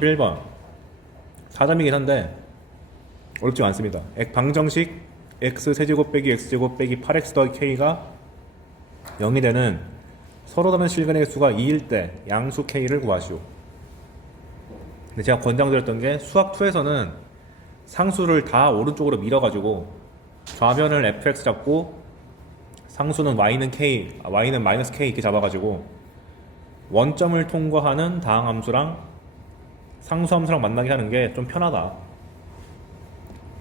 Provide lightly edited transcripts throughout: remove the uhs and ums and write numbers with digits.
1번 4점이긴 한데 어렵지 않습니다. 방정식 x세제곱 빼기 x제곱 빼기 8x 더하기 k가 0이 되는 서로 다른 실근의 수가 2일 때 양수 k를 구하시오. 근데 제가 권장드렸던 게 수학 2에서는 상수를 다 오른쪽으로 밀어가지고 좌변을 fx 잡고 상수는 y는 k, y는 마이너스 k 이렇게 잡아가지고 원점을 통과하는 다항함수랑 상수함수랑 만나게 하는 게 좀 편하다.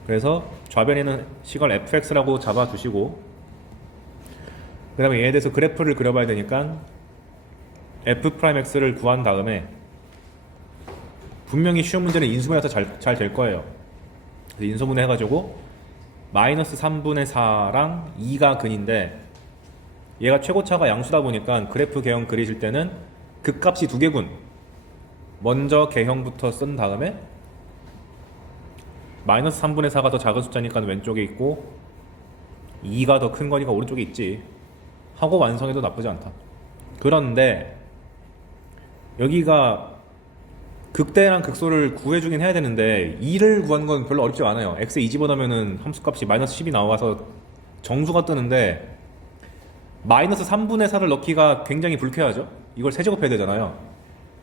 그래서 좌변에는 식을 fx라고 잡아주시고 그 다음에 얘에 대해서 그래프를 그려봐야 되니까 f'x를 구한 다음에 분명히 쉬운 문제는 인수분해해서 잘 될 거예요. 그래서 인수분해 해가지고 마이너스 3분의 4랑 2가 근인데 얘가 최고차가 양수다 보니까 그래프 개형 그리실 때는 극값이 두 개군. 먼저 개형부터 쓴 다음에 마이너스 3분의 4가 더 작은 숫자니까 왼쪽에 있고 2가 더 큰 거니까 오른쪽에 있지 하고 완성해도 나쁘지 않다. 그런데 여기가 극대랑 극소를 구해주긴 해야 되는데 2를 구하는 건 별로 어렵지 않아요. x에 2 집어넣으면 함수값이 마이너스 10이 나와서 정수가 뜨는데 마이너스 3분의 4를 넣기가 굉장히 불쾌하죠. 이걸 세제곱해야 되잖아요.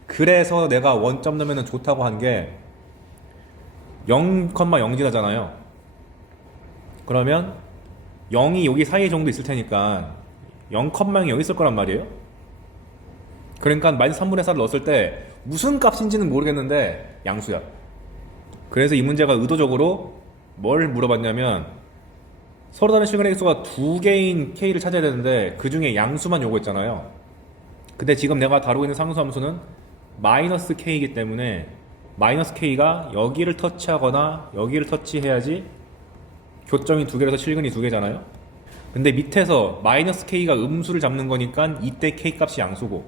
그래서 내가 원점 넣으면 좋다고 한 게 0,0 지나잖아요. 그러면 0이 여기 사이에 정도 있을 테니까 0,0이 여기 있을 거란 말이에요. 그러니까 마이너스 3분의 4를 넣었을 때 무슨 값인지는 모르겠는데 양수야. 그래서 이 문제가 의도적으로 뭘 물어봤냐면 서로 다른 실근의 수가 두 개인 k를 찾아야 되는데 그 중에 양수만 요구했잖아요. 근데 지금 내가 다루고 있는 상수함수는 마이너스 k이기 때문에 마이너스 k가 여기를 터치하거나 여기를 터치해야지 교점이 두 개라서 실근이 두 개잖아요. 근데 밑에서 마이너스 k가 음수를 잡는 거니까 이때 k 값이 양수고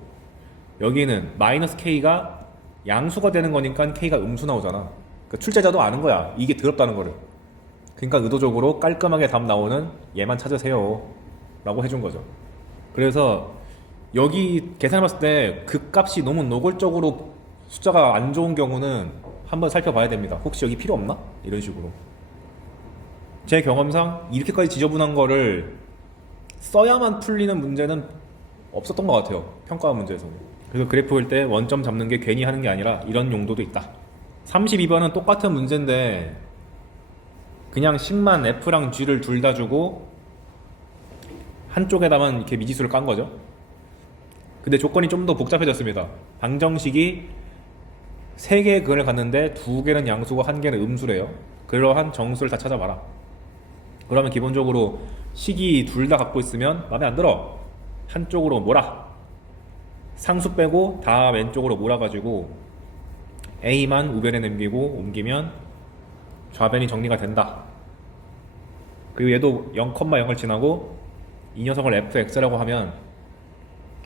여기는 마이너스 k가 양수가 되는 거니까 k가 음수 나오잖아. 그러니까 출제자도 아는 거야. 이게 더럽다는 거를. 그러니까 의도적으로 깔끔하게 답 나오는 얘만 찾으세요 라고 해준 거죠. 그래서 여기 계산해봤을 때 그 값이 너무 노골적으로 숫자가 안 좋은 경우는 한번 살펴봐야 됩니다. 혹시 여기 필요 없나? 이런 식으로. 제 경험상 이렇게까지 지저분한 거를 써야만 풀리는 문제는 없었던 것 같아요. 평가 문제에서는. 그래서 그래프 볼 때 원점 잡는 게 괜히 하는 게 아니라 이런 용도도 있다. 32번은 똑같은 문제인데 그냥 식만 f랑 g를 둘 다 주고 한쪽에다만 이렇게 미지수를 깐 거죠. 근데 조건이 좀 더 복잡해졌습니다. 방정식이 3개의 근을 갖는데 2개는 양수고 1개는 음수래요. 그러한 정수를 다 찾아봐라. 그러면 기본적으로 식이 둘 다 갖고 있으면 마음에 안 들어. 한쪽으로 몰아. 상수 빼고 다 왼쪽으로 몰아가지고 A만 우변에 남기고 옮기면 좌변이 정리가 된다. 그리고 얘도 0,0을 지나고 이 녀석을 fx라고 하면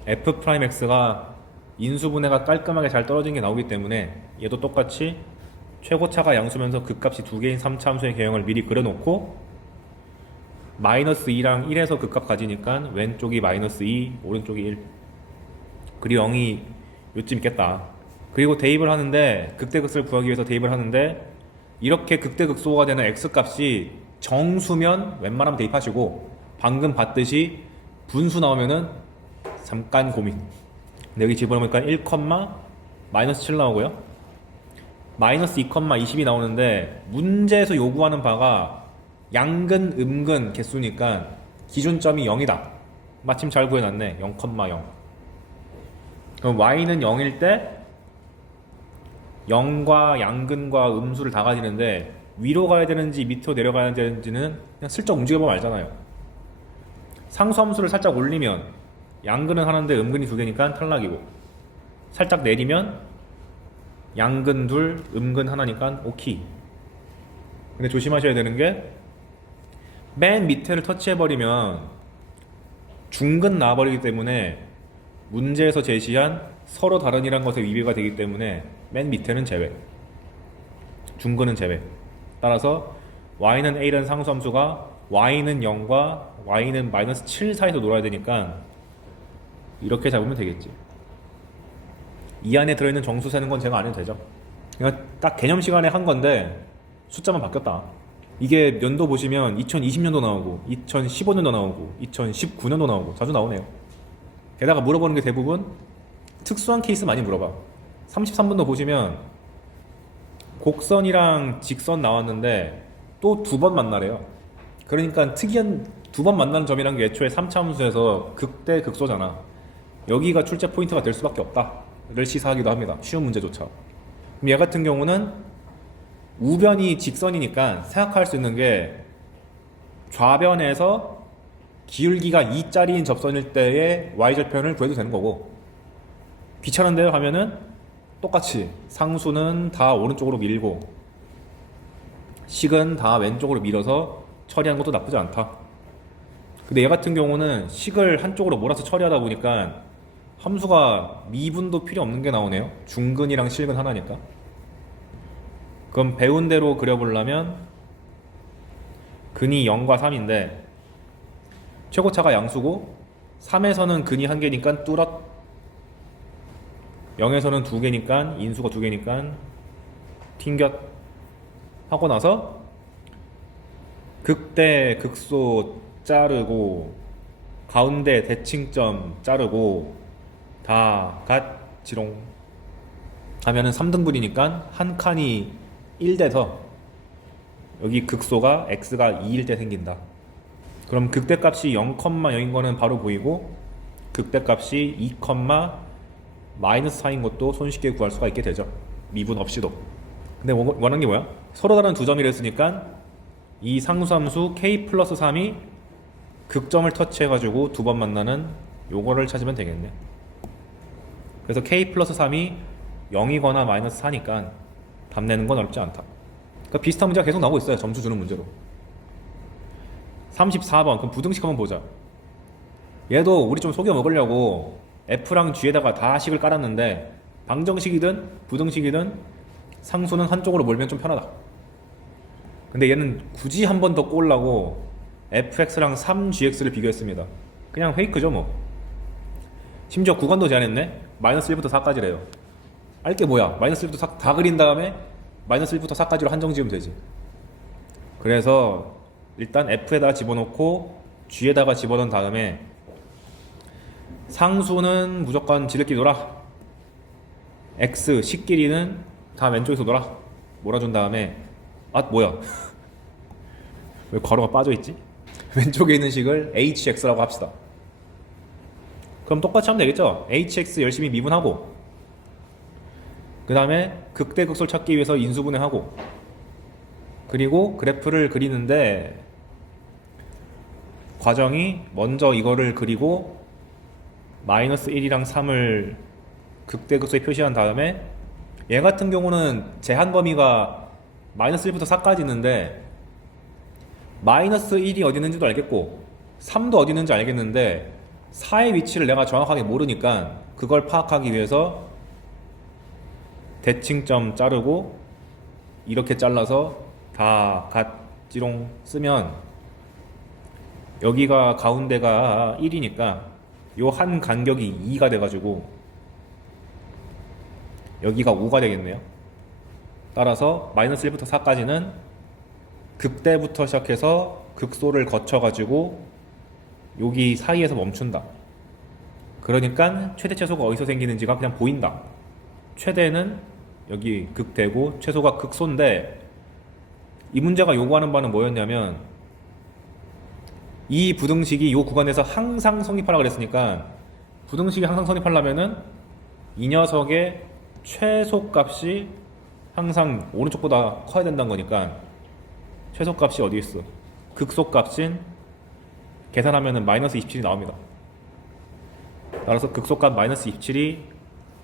f'x가 인수분해가 깔끔하게 잘 떨어진 게 나오기 때문에 얘도 똑같이 최고차가 양수면서 극값이 두 개인 3차 함수의 개형을 미리 그려놓고 마이너스 2랑 1에서 극값 가지니까 왼쪽이 마이너스 2, 오른쪽이 1 그리고 0이 요쯤 있겠다. 그리고 대입을 하는데 극대극소를 구하기 위해서 대입을 하는데 이렇게 극대극소가 되는 x값이 정수면 웬만하면 대입하시고 방금 봤듯이 분수 나오면은 잠깐 고민. 근데 여기 집어넣으니까 1, 마이너스 7 나오고요. 마이너스 2, 20이 나오는데 문제에서 요구하는 바가 양근, 음근 개수니까 기준점이 0이다. 마침 잘 구해놨네. 0,0. 그럼 y는 0일 때 0과 양근과 음수를 다 가지는데 위로 가야 되는지 밑으로 내려가야 되는지는 그냥 슬쩍 움직여보면 알잖아요. 상수함수를 살짝 올리면 양근은 하나인데 음근이 두 개니까 탈락이고 살짝 내리면 양근 둘, 음근 하나니까 오케이. 근데 조심하셔야 되는 게 맨 밑에를 터치해버리면 중근 나와버리기 때문에 문제에서 제시한 서로 다른이란 것에 위배가 되기 때문에 맨 밑에는 제외, 중근은 제외. 따라서 y는 a라는 상수함수가 y는 0과 y는 마이너스 7 사이에서 놀아야 되니까 이렇게 잡으면 되겠지. 이 안에 들어있는 정수 세는 건 제가 안 해도 되죠. 그냥 딱 개념 시간에 한 건데 숫자만 바뀌었다. 이게 연도 보시면 2020년도 나오고 2015년도 나오고 2019년도 나오고 자주 나오네요. 게다가 물어보는 게 대부분 특수한 케이스 많이 물어봐. 33번도 보시면 곡선이랑 직선 나왔는데 또 두 번 만나래요. 그러니까 특이한 두 번 만나는 점이란 게 애초에 3차 함수에서 극대 극소잖아. 여기가 출제 포인트가 될 수밖에 없다를 시사하기도 합니다. 쉬운 문제조차. 그럼 얘 같은 경우는 우변이 직선이니까 생각할 수 있는 게 좌변에서 기울기가 2짜리인 접선일 때의 y절편을 구해도 되는 거고, 귀찮은데요 하면은 똑같이 상수는 다 오른쪽으로 밀고 식은 다 왼쪽으로 밀어서 처리하는 것도 나쁘지 않다. 근데 얘 같은 경우는 식을 한쪽으로 몰아서 처리하다 보니까 함수가 미분도 필요 없는 게 나오네요. 중근이랑 실근 하나니까. 그럼 배운 대로 그려보려면 근이 0과 3인데 최고차가 양수고 3에서는 근이 1개니까 뚜렷, 0에서는 2개니까 인수가 2개니까 튕겼 하고 나서 극대 극소 자르고 가운데 대칭점 자르고 다 같지롱 하면은 3등분이니까 한 칸이 1돼서 여기 극소가 x가 2일 때 생긴다. 그럼 극대값이 0,0인 거는 바로 보이고 극대값이 2, 마이너스 4인 것도 손쉽게 구할 수가 있게 되죠. 미분 없이도. 근데 원하는 게 뭐야? 서로 다른 두 점이라 했으니까 이 상수함수 k 플러스 3이 극점을 터치해가지고 두 번 만나는 요거를 찾으면 되겠네. 그래서 k 플러스 3이 0이거나 마이너스 4니까 답 내는 건 어렵지 않다. 그러니까 비슷한 문제가 계속 나오고 있어요. 점수 주는 문제로. 34번 그럼 부등식 한번 보자. 얘도 우리 좀 속여 먹으려고 f랑 g에다가 다 식을 깔았는데 방정식이든 부등식이든 상수는 한쪽으로 몰면 좀 편하다. 근데 얘는 굳이 한 번 더 꼬으려고 fx랑 3gx를 비교했습니다. 그냥 페이크죠 뭐. 심지어 구간도 제한했네. 마이너스 1부터 4까지래요. 알게 뭐야, 마이너스 1부터 4 다 그린 다음에 마이너스 1부터 4까지로 한정 지으면 되지. 그래서 일단 f에다가 집어넣고 g에다가 집어넣은 다음에 상수는 무조건 지들끼리 놀아, x 식끼리는 다 왼쪽에서 놀아 몰아준 다음에 뭐야 왜 괄호가 빠져있지? 왼쪽에 있는 식을 hx라고 합시다. 그럼 똑같이 하면 되겠죠. hx 열심히 미분하고 그 다음에 극대극소를 찾기 위해서 인수분해하고 그리고 그래프를 그리는데 과정이 먼저 이거를 그리고 마이너스 1이랑 3을 극대극소에 표시한 다음에 얘 같은 경우는 제한 범위가 마이너스 1부터 4까지 있는데 마이너스 1이 어디 있는지도 알겠고 3도 어디 있는지 알겠는데 4의 위치를 내가 정확하게 모르니까 그걸 파악하기 위해서 대칭점 자르고 이렇게 잘라서 다 같지롱 쓰면 여기가 가운데가 1이니까 요 한 간격이 2가 돼가지고 여기가 5가 되겠네요. 따라서 마이너스 1부터 4까지는 극대부터 시작해서 극소를 거쳐가지고 여기 사이에서 멈춘다. 그러니까 최대 최소가 어디서 생기는지가 그냥 보인다. 최대는 여기 극대고 최소가 극소인데 이 문제가 요구하는 바는 뭐였냐면 이 부등식이 이 구간에서 항상 성립하라고 그랬으니까 부등식이 항상 성립하려면은 이 녀석의 최소값이 항상 오른쪽보다 커야 된다는 거니까 최소값이 어디 있어? 극소값인 계산하면은 마이너스 27이 나옵니다. 따라서 극소값 마이너스 27이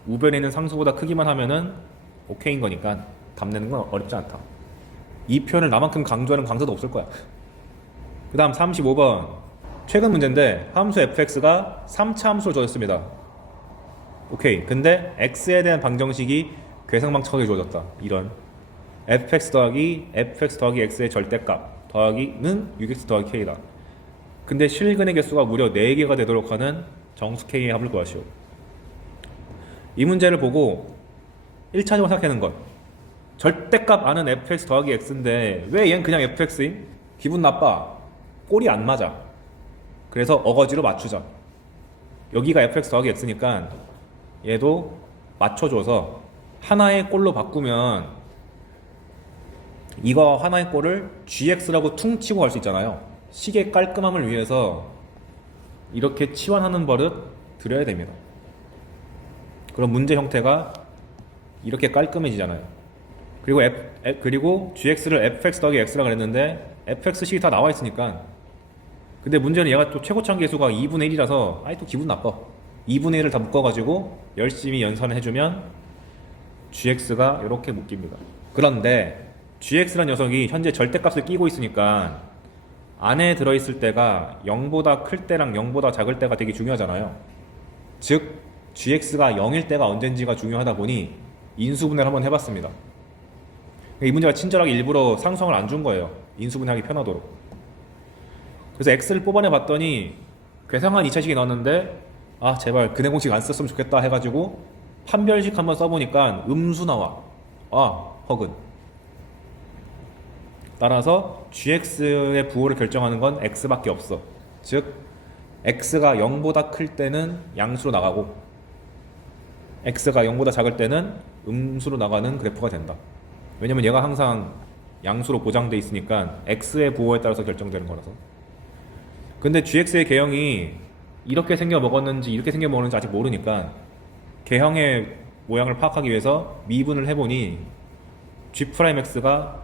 우변에 있는 상수보다 크기만 하면은 오케이인 거니까 답 내는 건 어렵지 않다. 이 표현을 나만큼 강조하는 강사도 없을 거야. 그 다음 35번 최근 문제인데 함수 fx가 3차 함수를 주어졌습니다. 오케이. 근데 x에 대한 방정식이 괴상망측하게 주어졌다. 이런 fx 더하기 x의 절대값 더하기는 6x 더하기 k다. 근데 실근의 개수가 무려 4개가 되도록 하는 정수 k의 합을 구하시오. 이 문제를 보고 1차적으로 생각하는 것, 절대값 아는 fx 더하기 x인데 왜 얘는 그냥 fx임? 기분 나빠. 꼴이 안 맞아. 그래서 어거지로 맞추자. 여기가 fx 더하기 x니까 얘도 맞춰줘서 하나의 꼴로 바꾸면 이거 하나의 꼴을 gx라고 퉁 치고 갈 수 있잖아요. 식의 깔끔함을 위해서 이렇게 치환하는 버릇 들여야 됩니다. 그럼 문제 형태가 이렇게 깔끔해지잖아요. 그리고 gx를 fx 더하기 x라 그랬는데 fx식이 다 나와 있으니까. 근데 문제는 얘가 또 최고차원 계수가 2분의 1이라서 아이 또 기분 나빠. 2분의 1을 다 묶어가지고 열심히 연산을 해주면 gx가 이렇게 묶입니다. 그런데 gx란 녀석이 현재 절대값을 끼고 있으니까 안에 들어있을 때가 0보다 클 때랑 0보다 작을 때가 되게 중요하잖아요. 즉 gx가 0일 때가 언젠지가 중요하다 보니 인수분해를 한번 해봤습니다. 이 문제가 친절하게 일부러 상수항을 안 준 거예요. 인수분해하기 편하도록. 그래서 x를 뽑아내 봤더니 괴상한 2차식이 나왔는데 아 제발 근해 공식 안 썼으면 좋겠다 해가지고 판별식 한번 써보니까 음수 나와. 아 허근. 따라서 gx의 부호를 결정하는 건 x밖에 없어. 즉 x가 0보다 클 때는 양수로 나가고 x가 0보다 작을 때는 음수로 나가는 그래프가 된다. 왜냐면 얘가 항상 양수로 보장돼 있으니까 x의 부호에 따라서 결정되는 거라서. 근데 gx의 개형이 이렇게 생겨 먹었는지 이렇게 생겨 먹었는지 아직 모르니까 개형의 모양을 파악하기 위해서 미분을 해보니 g'x가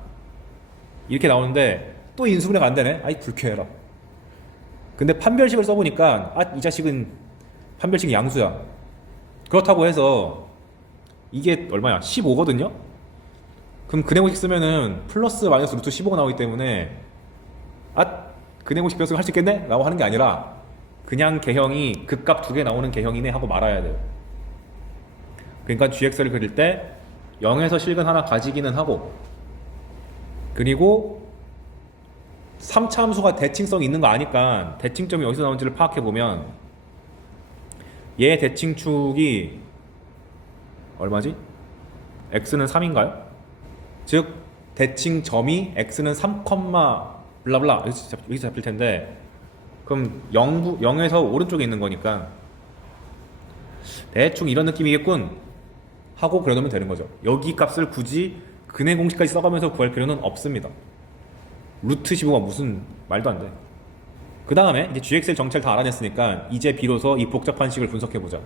이렇게 나오는데 또 인수분해가 안 되네? 아이 불쾌해라. 근데 판별식을 써보니까 아 이 자식은 판별식이 양수야. 그렇다고 해서 이게 얼마야? 15거든요? 그럼 근해공식 쓰면은 플러스 마이너스 루트 15가 나오기 때문에 아 근해공식 변수를 할 수 있겠네? 라고 하는 게 아니라 그냥 개형이 극값 두 개 나오는 개형이네 하고 말아야 돼요. 그러니까 gx를 그릴 때 0에서 실근 하나 가지기는 하고 그리고 3차 함수가 대칭성이 있는 거 아니까 대칭점이 어디서 나오는지를 파악해보면 얘 대칭축이 얼마지? x는 3인가요? 즉 대칭점이 x는 3, 블라블라 여기서 잡힐 텐데 그럼 0에서 오른쪽에 있는 거니까 대충 이런 느낌이겠군 하고 그려놓으면 되는 거죠. 여기 값을 굳이 근해 공식까지 써가면서 구할 필요는 없습니다. 루트 15가 무슨 말도 안 돼. 그 다음에 이제 gx의 정체를 다 알아냈으니까 이제 비로소 이 복잡한 식을 분석해보자.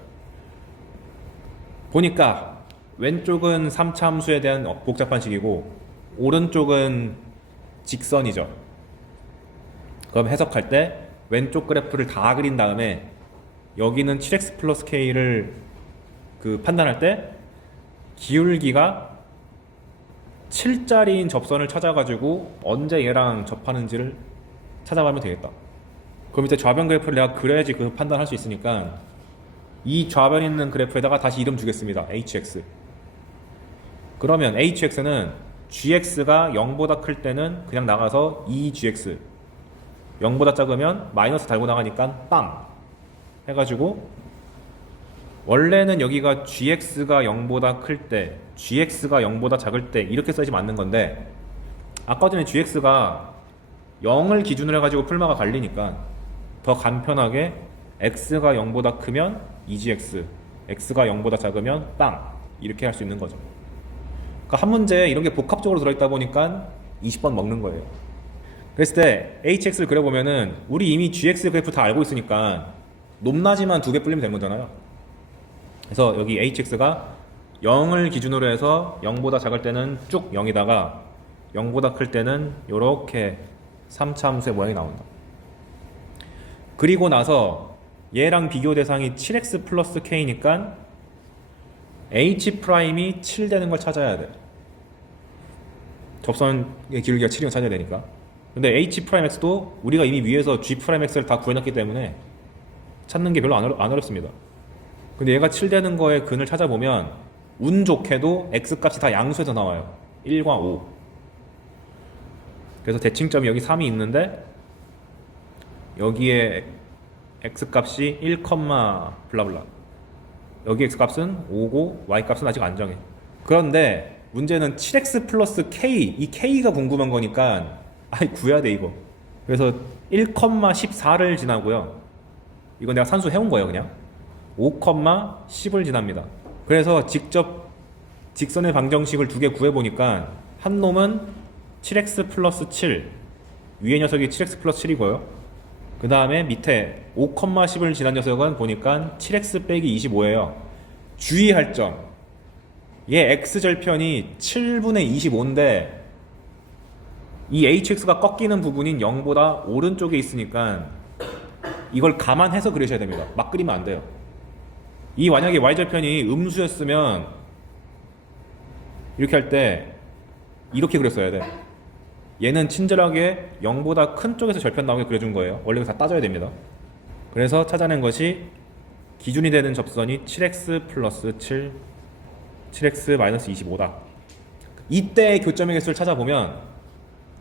보니까 왼쪽은 3차 함수에 대한 복잡한 식이고 오른쪽은 직선이죠. 그럼 해석할 때 왼쪽 그래프를 다 그린 다음에 여기는 7x 플러스 k를 판단할 때 기울기가 7짜리인 접선을 찾아가지고 언제 얘랑 접하는지를 찾아가면 되겠다. 그럼 이제 좌변 그래프를 내가 그려야지 그 판단할 수 있으니까 이 좌변 있는 그래프에다가 다시 이름 주겠습니다. hx. 그러면 hx는 gx가 0보다 클 때는 그냥 나가서 2gx 0보다 작으면 마이너스 달고 나가니까 빵 해가지고 원래는 여기가 gx가 0보다 클 때 gx가 0보다 작을 때 이렇게 써야지 맞는 건데 아까 전에 gx가 0을 기준으로 해가지고 풀마가 갈리니까 더 간편하게 x가 0보다 크면 2gx x가 0보다 작으면 빵 이렇게 할 수 있는 거죠. 그러니까 한 문제에 이런 게 복합적으로 들어있다 보니까 20번 먹는 거예요. 그랬을 때 hx를 그려보면은 우리 이미 gx 그래프 다 알고 있으니까 높낮이만 두 개 불리면 되는 거잖아요. 그래서 여기 hx가 0을 기준으로 해서 0보다 작을 때는 쭉 0이다가 0보다 클 때는 이렇게 3차 함수의 모양이 나온다. 그리고 나서 얘랑 비교 대상이 7x 플러스 k니까 h'이 7 되는 걸 찾아야 돼. 접선의 기울기가 7이면 찾아야 되니까. 근데 h'x도 우리가 이미 위에서 g'x를 다 구해놨기 때문에 찾는 게 별로 안 어렵습니다. 근데 얘가 7 되는 거의 근을 찾아보면 운 좋게도 x값이 다 양수에서 나와요. 1과 5. 그래서 대칭점이 여기 3이 있는데 여기에 x값이 1, 블라블라 여기 x값은 5고 y값은 아직 안 정해. 그런데 문제는 7x 플러스 k, 이 k가 궁금한 거니까 아이 구해야 돼 이거. 그래서 1,14를 지나고요. 이건 내가 산수 해온 거예요 그냥. 5,10을 지납니다. 그래서 직접 직선의 방정식을 두 개 구해보니까 한 놈은 7x 플러스 7, 위의 녀석이 7x 플러스 7이고요. 그 다음에 밑에 5,10을 지난 녀석은 보니까 7x 빼기 25예요. 주의할 점, 얘 x절편이 7분의 25인데 이 hx가 꺾이는 부분인 0보다 오른쪽에 있으니까 이걸 감안해서 그리셔야 됩니다. 막 그리면 안 돼요. 이 만약에 y절편이 음수였으면 이렇게 할 때 이렇게 그렸어야 돼. 얘는 친절하게 0보다 큰 쪽에서 절편 나오게 그려준 거예요. 원래 다 따져야 됩니다. 그래서 찾아낸 것이 기준이 되는 접선이 7x 플러스 7, 7x 마이너스 25다. 이때의 교점의 개수를 찾아보면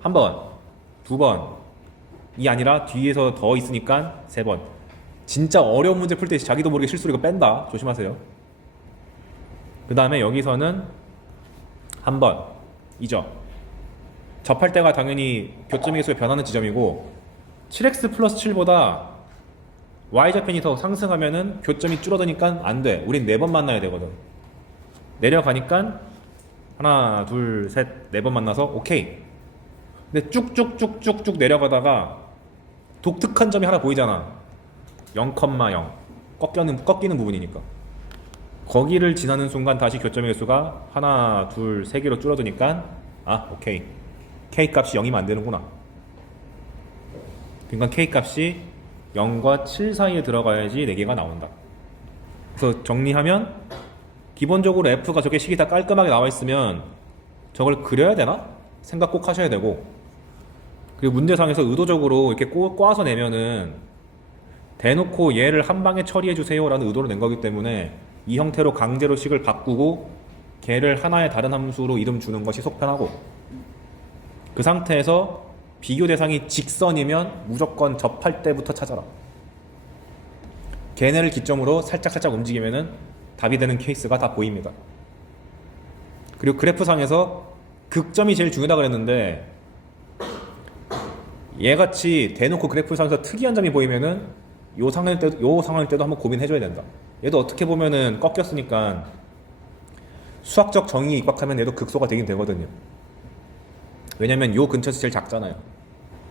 한 번, 두 번이 아니라 뒤에서 더 있으니까 세 번. 진짜 어려운 문제 풀 때 자기도 모르게 실수로 이거 뺀다. 조심하세요. 그 다음에 여기서는 한 번이죠. 접할 때가 당연히 교점의 개수가 변하는 지점이고 7x 플러스 7보다 y절편이 더 상승하면은 교점이 줄어드니까 안 돼. 우린 4번 만나야 되거든. 내려가니까 하나, 둘, 셋, 4번 만나서 오케이. 근데 쭉쭉쭉쭉쭉 내려가다가 독특한 점이 하나 보이잖아. 0,0 꺾이는 부분이니까 거기를 지나는 순간 다시 교점의 개수가 하나, 둘, 세 개로 줄어드니까 아 오케이. k 값이 0이면 안 되는구나. 그러니까 k 값이 0과 7 사이에 들어가야지 4개가 나온다. 그래서 정리하면 기본적으로 f가 저게 식이 다 깔끔하게 나와 있으면 저걸 그려야 되나? 생각 꼭 하셔야 되고, 그리고 문제상에서 의도적으로 이렇게 꼬아서 내면은 대놓고 얘를 한 방에 처리해 주세요 라는 의도로 낸 거기 때문에 이 형태로 강제로 식을 바꾸고 걔를 하나의 다른 함수로 이름 주는 것이 속편하고, 그 상태에서 비교 대상이 직선이면 무조건 접할 때부터 찾아라. 걔네를 기점으로 살짝 움직이면은 답이 되는 케이스가 다 보입니다. 그리고 그래프상에서 극점이 제일 중요하다 그랬는데 얘같이 대놓고 그래프상에서 특이한 점이 보이면은 요 상황일 때도 한번 고민해줘야 된다. 얘도 어떻게 보면은 꺾였으니까 수학적 정의에 입각하면 얘도 극소가 되긴 되거든요. 왜냐면 요 근처에서 제일 작잖아요.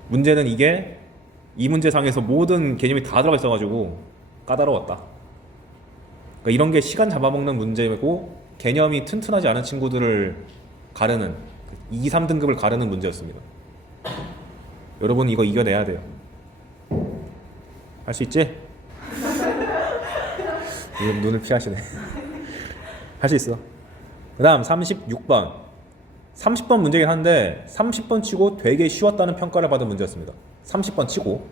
문제는 이게 이 문제상에서 모든 개념이 다 들어가 있어가지고 까다로웠다. 그러니까 이런 게 시간 잡아먹는 문제고 개념이 튼튼하지 않은 친구들을 가르는 2, 3등급을 가르는 문제였습니다. 여러분 이거 이겨내야 돼요. 할 수 있지? 눈을 피하시네. 할 수 있어. 그 다음 36번 30번 문제긴 한데 30번 치고 되게 쉬웠다는 평가를 받은 문제였습니다. 30번 치고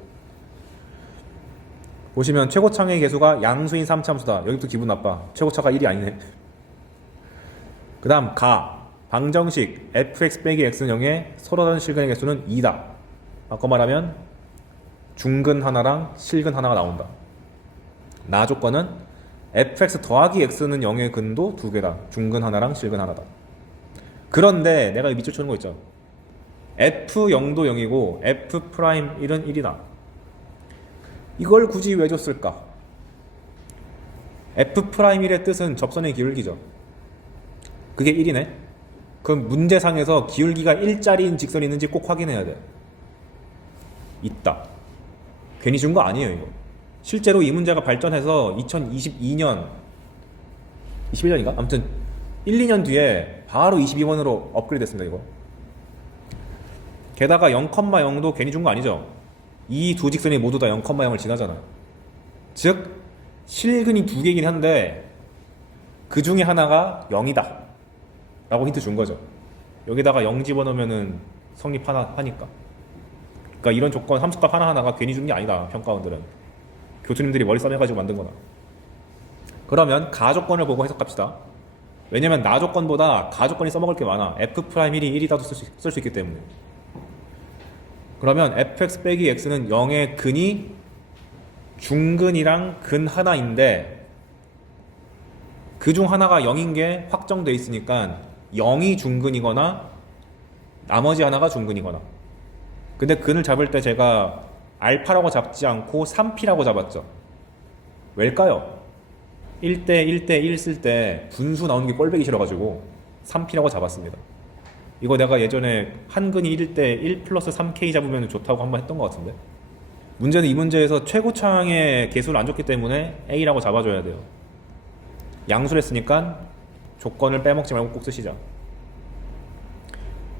보시면 최고차의 개수가 양수인 3차함수다. 여기부터 기분 나빠. 최고차가 1이 아니네. 그 다음 방정식 fx 빼기 x는 0에 서로 다른 실근의 개수는 2다. 바꿔 말하면 중근 하나랑 실근 하나가 나온다. 나 조건은 fx 더하기 x는 0의 근도 2개다. 중근 하나랑 실근 하나다. 그런데 내가 밑줄 쳐는 거 있죠. f0도 0이고 f'1은 1이다. 이걸 굳이 왜 줬을까? f'1의 뜻은 접선의 기울기죠. 그게 1이네. 그럼 문제상에서 기울기가 1짜리인 직선이 있는지 꼭 확인해야 돼. 있다. 괜히 준 거 아니에요 이거. 실제로 이 문제가 발전해서 2022년 21년인가? 아무튼 1, 2년 뒤에 바로 22번으로 업그레이드 됐습니다 이거. 게다가 0,0도 괜히 준 거 아니죠. 이 두 직선이 모두 다 0,0을 지나잖아. 즉 실근이 2개이긴 한데 그 중에 하나가 0이다 라고 힌트 준 거죠. 여기다가 0 집어넣으면은 성립하니까. 그러니까 이런 조건 함수값 하나하나가 괜히 준 게 아니다. 평가원들은 교수님들이 머리 써내가지고 만든 거다. 그러면 가조건을 보고 해석합시다. 왜냐면 나 조건보다 가조건이 써먹을 게 많아. f'1이 1이다도 쓸 수 있기 때문에. 그러면 fx 빼기 x는 0의 근이 중근이랑 근 하나인데 그 중 하나가 0인 게 확정돼 있으니까 0이 중근이거나 나머지 하나가 중근이거나. 근데 근을 잡을 때 제가 알파라고 잡지 않고 3P라고 잡았죠. 왜일까요? 1대 1대 1 쓸 때 분수 나오는 게 꼴보기 싫어가지고 3P라고 잡았습니다. 이거 내가 예전에 한근이 1대 1 플러스 3K 잡으면 좋다고 한번 했던 것 같은데. 문제는 이 문제에서 최고창의 개수를 안 줬기 때문에 A라고 잡아줘야 돼요. 양수를 했으니까 조건을 빼먹지 말고 꼭 쓰시자.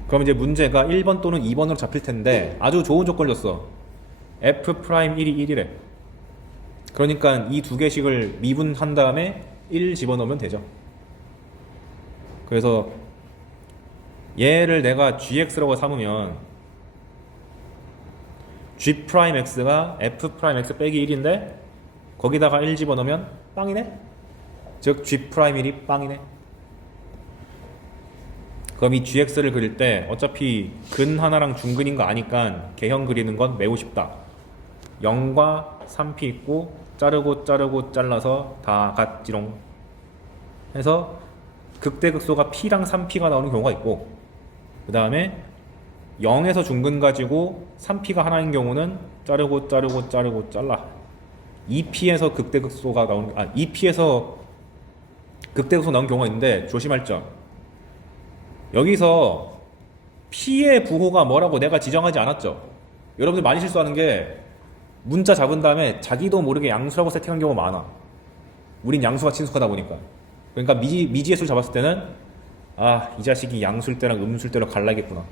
그럼 이제 문제가 1번 또는 2번으로 잡힐 텐데 아주 좋은 조건을 줬어. F'1이 1이래. 그러니까 이 두 개씩을 미분한 다음에 1 집어넣으면 되죠. 그래서 얘를 내가 gx라고 삼으면 g'x가 f'x 빼기 1인데 거기다가 1 집어넣으면 빵이네? 즉 g'1이 빵이네. 그럼 이 gx를 그릴 때 어차피 근 하나랑 중근인 거 아니까 개형 그리는 건 매우 쉽다. 0과 3p 있고 자르고 잘라서 다 같지롱 해서 극대극소가 p랑 3p가 나오는 경우가 있고, 그 다음에 0에서 중근 가지고 3p가 하나인 경우는 자르고 잘라 2p에서 극대극소가 나오는 2p에서 극대극소 나오는 경우가 있는데 조심할 점. 여기서 p의 부호가 뭐라고 내가 지정하지 않았죠. 여러분들 많이 실수하는 게 문자 잡은 다음에 자기도 모르게 양수라고 세팅한 경우가 많아. 우린 양수가 친숙하다 보니까. 그러니까 미지의 수를 잡았을 때는 이 자식이 양수일 때랑 음수일 때로 갈라야겠구나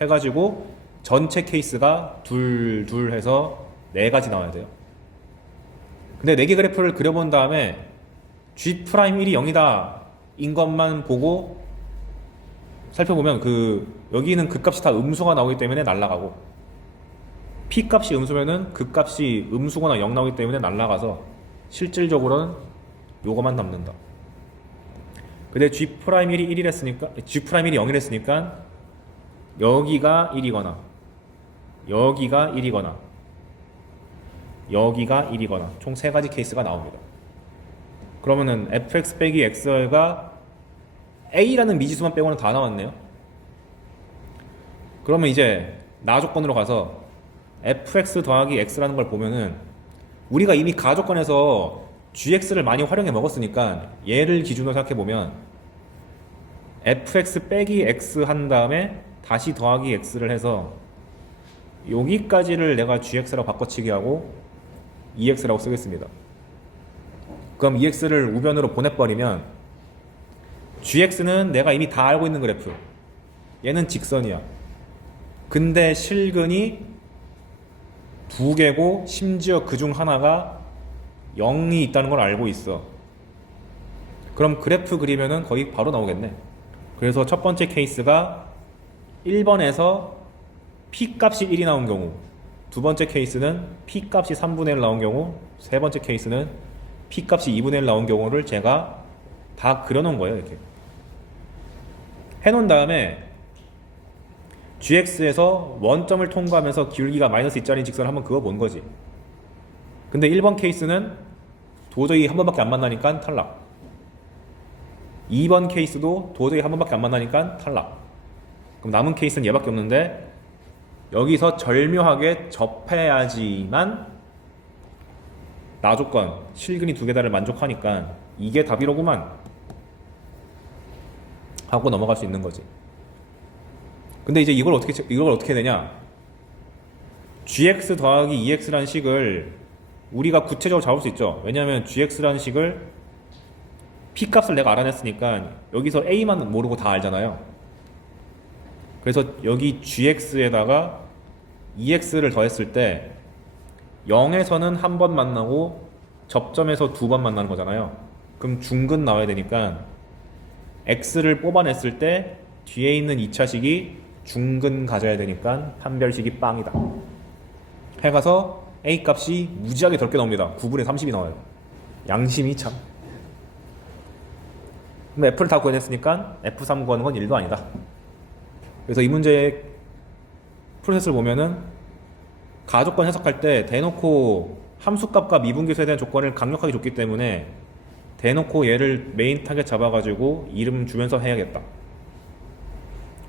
해가지고 전체 케이스가 둘 해서 4가지 나와야 돼요. 근데 4개 그래프를 그려본 다음에 G'1이 0이다 인 것만 보고 살펴보면 여기는 극값이 다 음수가 나오기 때문에 날아가고, P값이 음수면은 극값이 음수거나 0 나오기 때문에 날아가서 실질적으로는 요거만 남는다. 근데 G'1이 1이랬으니까 G'1이 0이랬으니까 여기가 1이거나 여기가 1이거나 여기가 1이거나 총 3가지 케이스가 나옵니다. 그러면은 fx 빼기 x가 a라는 미지수만 빼고는 다 나왔네요. 그러면 이제 나 조건으로 가서 fx 더하기 x라는 걸 보면은 우리가 이미 가 조건에서 gx를 많이 활용해 먹었으니까 얘를 기준으로 생각해 보면 fx 빼기 x 한 다음에 다시 더하기 x를 해서 여기까지를 내가 gx라고 바꿔치기 하고 ex라고 쓰겠습니다. 그럼 ex를 우변으로 보내버리면 gx는 내가 이미 다 알고 있는 그래프, 얘는 직선이야. 근데 실근이 2개고 심지어 그 중 하나가 0이 있다는 걸 알고 있어. 그럼 그래프 그리면은 거의 바로 나오겠네. 그래서 첫 번째 케이스가 1번에서 P값이 1이 나온 경우, 두 번째 케이스는 P값이 3분의 1 나온 경우, 세 번째 케이스는 P값이 2분의 1 나온 경우를 제가 다 그려놓은 거예요. 이렇게 해놓은 다음에 gx에서 원점을 통과하면서 기울기가 마이너스 2짜리 직선을 한번 그어본 거지. 근데 1번 케이스는 도저히 한 번밖에 안 만나니까 탈락. 2번 케이스도 도저히 한 번밖에 안 만나니까 탈락. 그럼 남은 케이스는 얘밖에 없는데 여기서 절묘하게 접해야지만 나 조건, 실근이 2개 다를 만족하니까 이게 답이로구만 하고 넘어갈 수 있는 거지. 근데 이제 이걸 어떻게 되냐? gx 더하기 2x라는 식을 우리가 구체적으로 잡을 수 있죠. 왜냐하면 gx라는 식을 P값을 내가 알아냈으니까 여기서 A만 모르고 다 알잖아요. 그래서 여기 gx에다가 2x를 더했을 때 0에서는 한 번 만나고 접점에서 2번 만나는 거잖아요. 그럼 중근 나와야 되니까 x를 뽑아냈을 때 뒤에 있는 2차식이 중근 가져야 되니까 판별식이 빵이다 해가서 A 값이 무지하게 덜게 나옵니다. 9분의 30이 나와요. 양심이 참. 근데 F를 다 구해냈으니까 F3 구하는 건 1도 아니다. 그래서 이 문제의 프로세스를 보면은 가조건 해석할 때 대놓고 함수값과 미분계수에 대한 조건을 강력하게 줬기 때문에 대놓고 얘를 메인 타겟 잡아가지고 이름 주면서 해야겠다.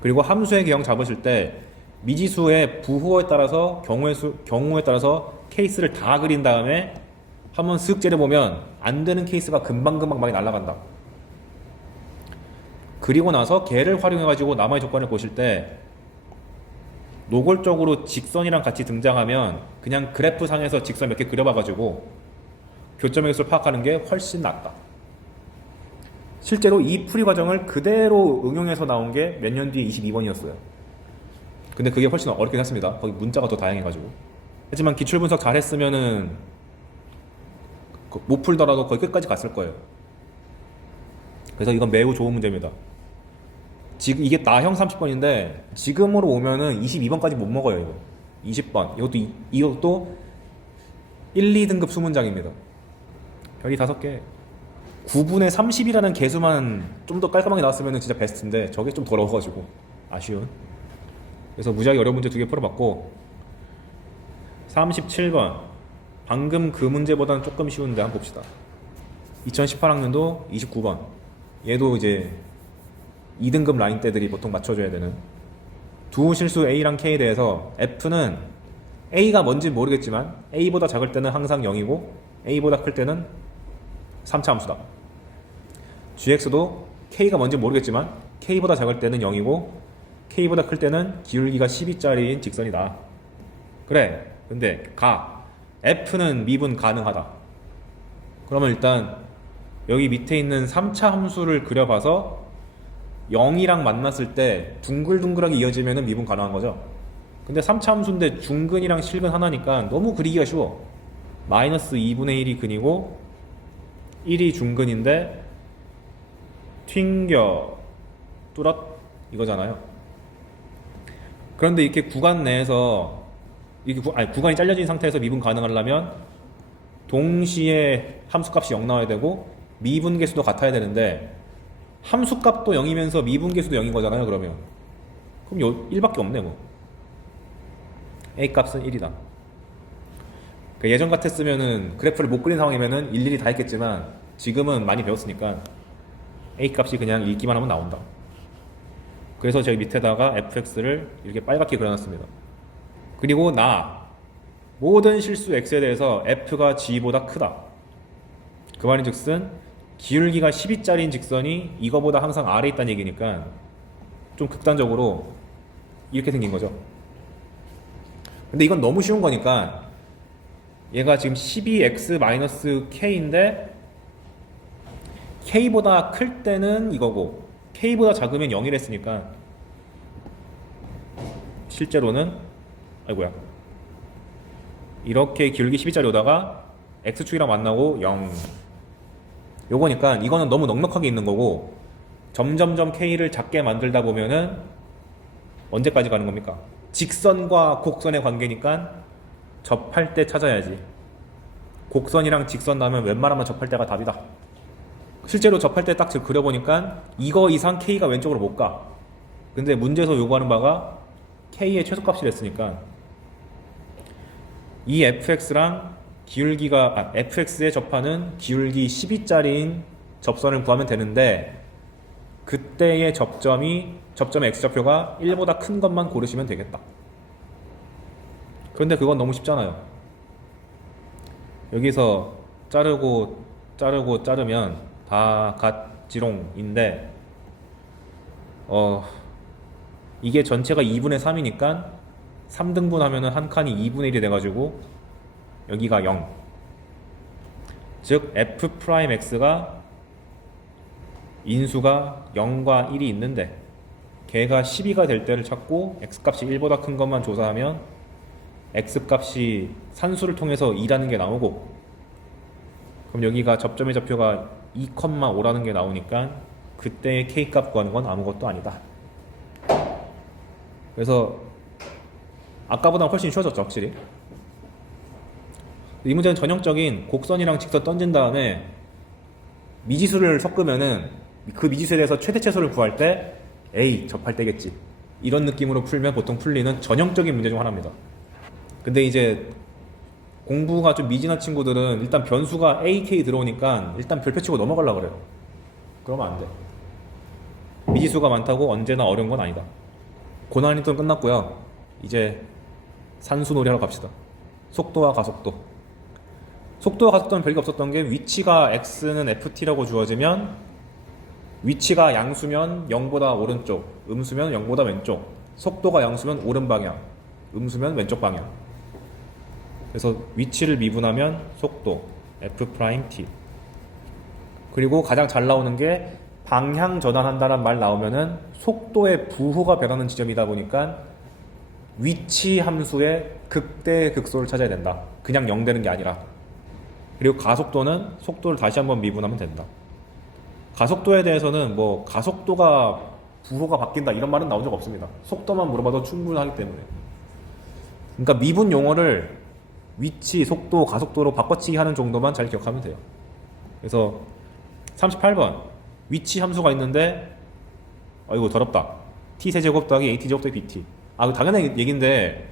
그리고 함수의 개형 잡으실 때 미지수의 부호에 따라서 경우에 따라서 케이스를 다 그린 다음에 한번 쓱 째려보면 안 되는 케이스가 금방금방 많이 날아간다. 그리고 나서 걔를 활용해가지고 남의 조건을 보실 때 노골적으로 직선이랑 같이 등장하면 그냥 그래프 상에서 직선 몇 개 그려봐가지고 교점의 개수를 파악하는 게 훨씬 낫다. 실제로 이 풀이 과정을 그대로 응용해서 나온 게 몇 년 뒤에 22번이었어요. 근데 그게 훨씬 어렵긴 했습니다. 거기 문자가 더 다양해가지고. 하지만 기출분석 잘했으면은 못 풀더라도 거의 끝까지 갔을 거예요. 그래서 이건 매우 좋은 문제입니다. 지금 이게 나형 30번인데 지금으로 오면은 22번까지 못 먹어요. 이거 20번 이것도 1, 2등급 수문장입니다. 별이 5개. 9분의 30이라는 개수만 좀 더 깔끔하게 나왔으면 진짜 베스트인데 저게 좀 더러워가지고 아쉬운. 그래서 무지하게 어려운 문제 2개 풀어봤고 37번 방금 그 문제보다는 조금 쉬운데 한번 봅시다. 2018학년도 29번. 얘도 이제 2등급 라인 때들이 보통 맞춰줘야 되는 두 실수 A랑 K에 대해서 F는 A가 뭔지 모르겠지만 A보다 작을 때는 항상 0이고 A보다 클 때는 3차 함수다. GX도 K가 뭔지 모르겠지만 K보다 작을 때는 0이고 K보다 클 때는 기울기가 12짜리인 직선이다. 그래. 근데 F는 미분 가능하다. 그러면 일단 여기 밑에 있는 3차 함수를 그려봐서 0이랑 만났을 때 둥글둥글하게 이어지면 미분 가능한 거죠. 근데 3차 함수인데 중근이랑 실근 하나니까 너무 그리기가 쉬워. 마이너스 2분의 1이 근이고 1이 중근인데 튕겨 뚜렷 이거잖아요. 그런데 이렇게 구간 내에서 구간이 잘려진 상태에서 미분 가능하려면 동시에 함수값이 0 나와야 되고 미분계수도 같아야 되는데 함수값도 0이면서 미분계수도 0인 거잖아요. 그러면 그럼 1밖에 없네 뭐. A값은 1이다. 예전 같았으면은 그래프를 못 그린 상황이면은 일일이 다 했겠지만 지금은 많이 배웠으니까 A값이 그냥 읽기만 하면 나온다. 그래서 저희 밑에다가 fx를 이렇게 빨갛게 그려놨습니다. 그리고 모든 실수 x에 대해서 f가 g보다 크다. 그 말인즉슨 기울기가 12짜리인 직선이 이거보다 항상 아래에 있다는 얘기니까 좀 극단적으로 이렇게 생긴 거죠. 근데 이건 너무 쉬운 거니까 얘가 지금 12x-k인데 k보다 클 때는 이거고 k보다 작으면 0이랬으니까 실제로는 이렇게 기울기 12짜리 오다가 x축이랑 만나고 0 요거니까 이거는 너무 넉넉하게 있는 거고 점점점 k를 작게 만들다 보면은 언제까지 가는 겁니까? 직선과 곡선의 관계니까 접할 때 찾아야지. 곡선이랑 직선 나오면 웬만하면 접할 때가 답이다. 실제로 접할 때 딱 그려보니까 이거 이상 k가 왼쪽으로 못 가. 근데 문제에서 요구하는 바가 k의 최소값이랬으니까 이 fx랑 fx에 접하는 기울기 12짜리인 접선을 구하면 되는데 그때의 접점의 x좌표가 1보다 큰 것만 고르시면 되겠다. 그런데 그건 너무 쉽잖아요. 여기서 자르면 다 같지롱인데 이게 전체가 2분의 3이니까 3등분 하면은 한 칸이 2분의 1이 돼가지고 여기가 0. 즉 f'x가 인수가 0과 1이 있는데 걔가 12가 될 때를 찾고 x값이 1보다 큰 것만 조사하면 x값이 산수를 통해서 2라는 게 나오고 그럼 여기가 접점의 좌표가 2,5라는 게 나오니까 그때의 k값 구하는 건 아무것도 아니다. 그래서 아까보다 훨씬 쉬워졌죠, 확실히. 이 문제는 전형적인 곡선이랑 직선 던진 다음에 미지수를 섞으면은 그 미지수에 대해서 최대체수를 구할 때 A 접할 때겠지 이런 느낌으로 풀면 보통 풀리는 전형적인 문제 중 하나입니다. 근데 이제 공부가 좀 미진한 친구들은 일단 변수가 A, K 들어오니까 일단 별표 치고 넘어가려고 그래요. 그러면 안 돼. 미지수가 많다고 언제나 어려운 건 아니다. 고난이도는 끝났고요. 이제 산수놀이 하러 갑시다. 속도와 가속도. 속도와 가속도는 별게 없었던 게 위치가 x는 ft라고 주어지면 위치가 양수면 0보다 오른쪽, 음수면 0보다 왼쪽, 속도가 양수면 오른 방향, 음수면 왼쪽 방향. 그래서 위치를 미분하면 속도 f'(t). 그리고 가장 잘 나오는 게 방향 전환한다는 말 나오면은 속도의 부호가 변하는 지점이다 보니까 위치 함수의 극대의 극소를 찾아야 된다. 그냥 0 되는 게 아니라. 그리고 가속도는 속도를 다시 한번 미분하면 된다. 가속도에 대해서는 뭐 가속도가 부호가 바뀐다 이런 말은 나온 적 없습니다. 속도만 물어봐도 충분하기 때문에. 그러니까 미분 용어를 위치, 속도, 가속도로 바꿔치기 하는 정도만 잘 기억하면 돼요. 그래서 38번 위치 함수가 있는데 이거 더럽다. t세제곱 더하기 at제곱 더하기 bt. 이거 당연한 얘기인데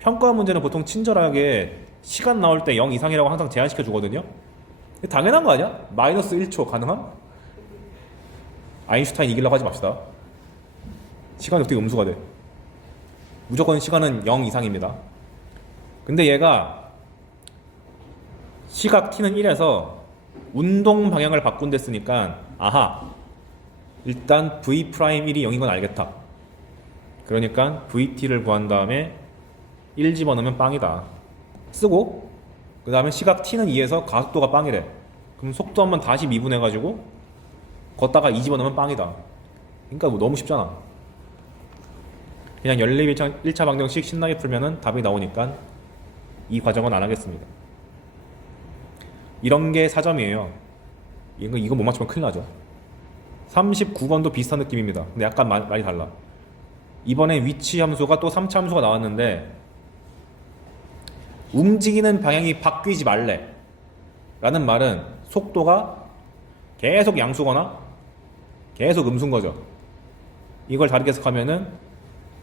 평가 문제는 보통 친절하게 시간 나올 때 0 이상이라고 항상 제한시켜 주거든요. 당연한 거 아니야? 마이너스 1초 가능함? 아인슈타인 이기려고 하지 맙시다. 시간이 어떻게 음수가 돼? 무조건 시간은 0 이상입니다. 근데 얘가 시각 t는 1에서 운동 방향을 바꾼댔으니까 일단 v'1이 0인 건 알겠다. 그러니까 vt를 구한 다음에 1 집어넣으면 빵이다 쓰고, 그 다음에 시각 t는 2에서 가속도가 빵이래. 그럼 속도 한번 다시 미분해가지고 걷다가 2 집어넣으면 빵이다. 그러니까 뭐 너무 쉽잖아. 그냥 연립 1차 방정식 신나게 풀면은 답이 나오니까 이 과정은 안 하겠습니다. 이런 게 4점이에요. 이거 못 맞추면 큰일 나죠. 39번도 비슷한 느낌입니다. 근데 약간 말이 달라. 이번에 위치 함수가 또 3차 함수가 나왔는데 움직이는 방향이 바뀌지 말래 라는 말은 속도가 계속 양수거나 계속 음수인 거죠. 이걸 다르게 해석하면은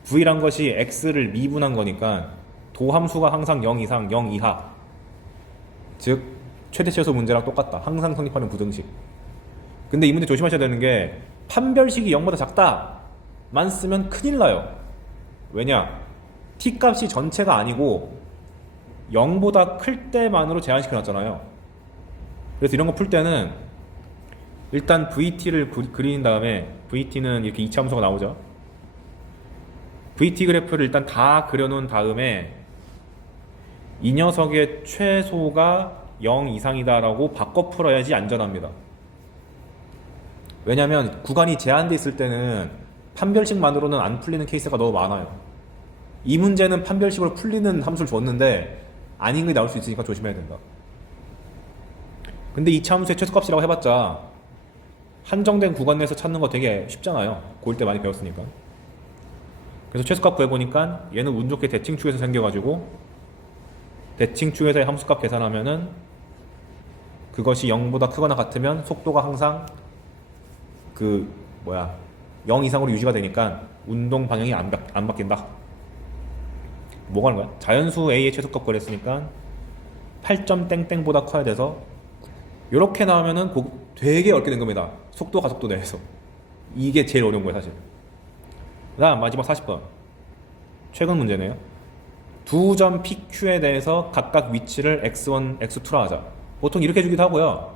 v란 것이 x를 미분한 거니까 도함수가 항상 0 이상 0 이하, 즉 최대 최소 문제랑 똑같다. 항상 성립하는 부등식. 근데 이 문제 조심하셔야 되는 게 판별식이 0보다 작다만 쓰면 큰일 나요. 왜냐? t 값이 전체가 아니고 0보다 클 때만으로 제한시켜 놨잖아요. 그래서 이런 거 풀 때는 일단 vt를 그린 다음에, vt는 이렇게 2차 함수가 나오죠. vt 그래프를 일단 다 그려놓은 다음에 이 녀석의 최소가 0 이상이다 라고 바꿔 풀어야지 안전합니다. 왜냐면 구간이 제한돼 있을 때는 판별식만으로는 안 풀리는 케이스가 너무 많아요. 이 문제는 판별식으로 풀리는 함수를 줬는데 아닌 게 나올 수 있으니까 조심해야 된다. 근데 이 함수의 최소값이라고 해봤자 한정된 구간 내에서 찾는 거 되게 쉽잖아요. 고1 때 많이 배웠으니까. 그래서 최소값 구해보니까 얘는 운 좋게 대칭축에서 생겨가지고 대칭축에서의 함수값 계산하면은 그것이 0보다 크거나 같으면 속도가 항상 0 이상으로 유지가 되니까 운동 방향이 안 바뀐다. 뭐가 하는 거야? 자연수 A의 최소값 구했으니까 8점 땡땡보다 커야 돼서 이렇게 나오면은 되게 어렵게 된 겁니다. 속도 가속도 내에서. 이게 제일 어려운 거예요, 사실. 그 다음 마지막 40번. 최근 문제네요. 두 점 PQ에 대해서 각각 위치를 x1, x2라 하자. 보통 이렇게 주기도 하고요.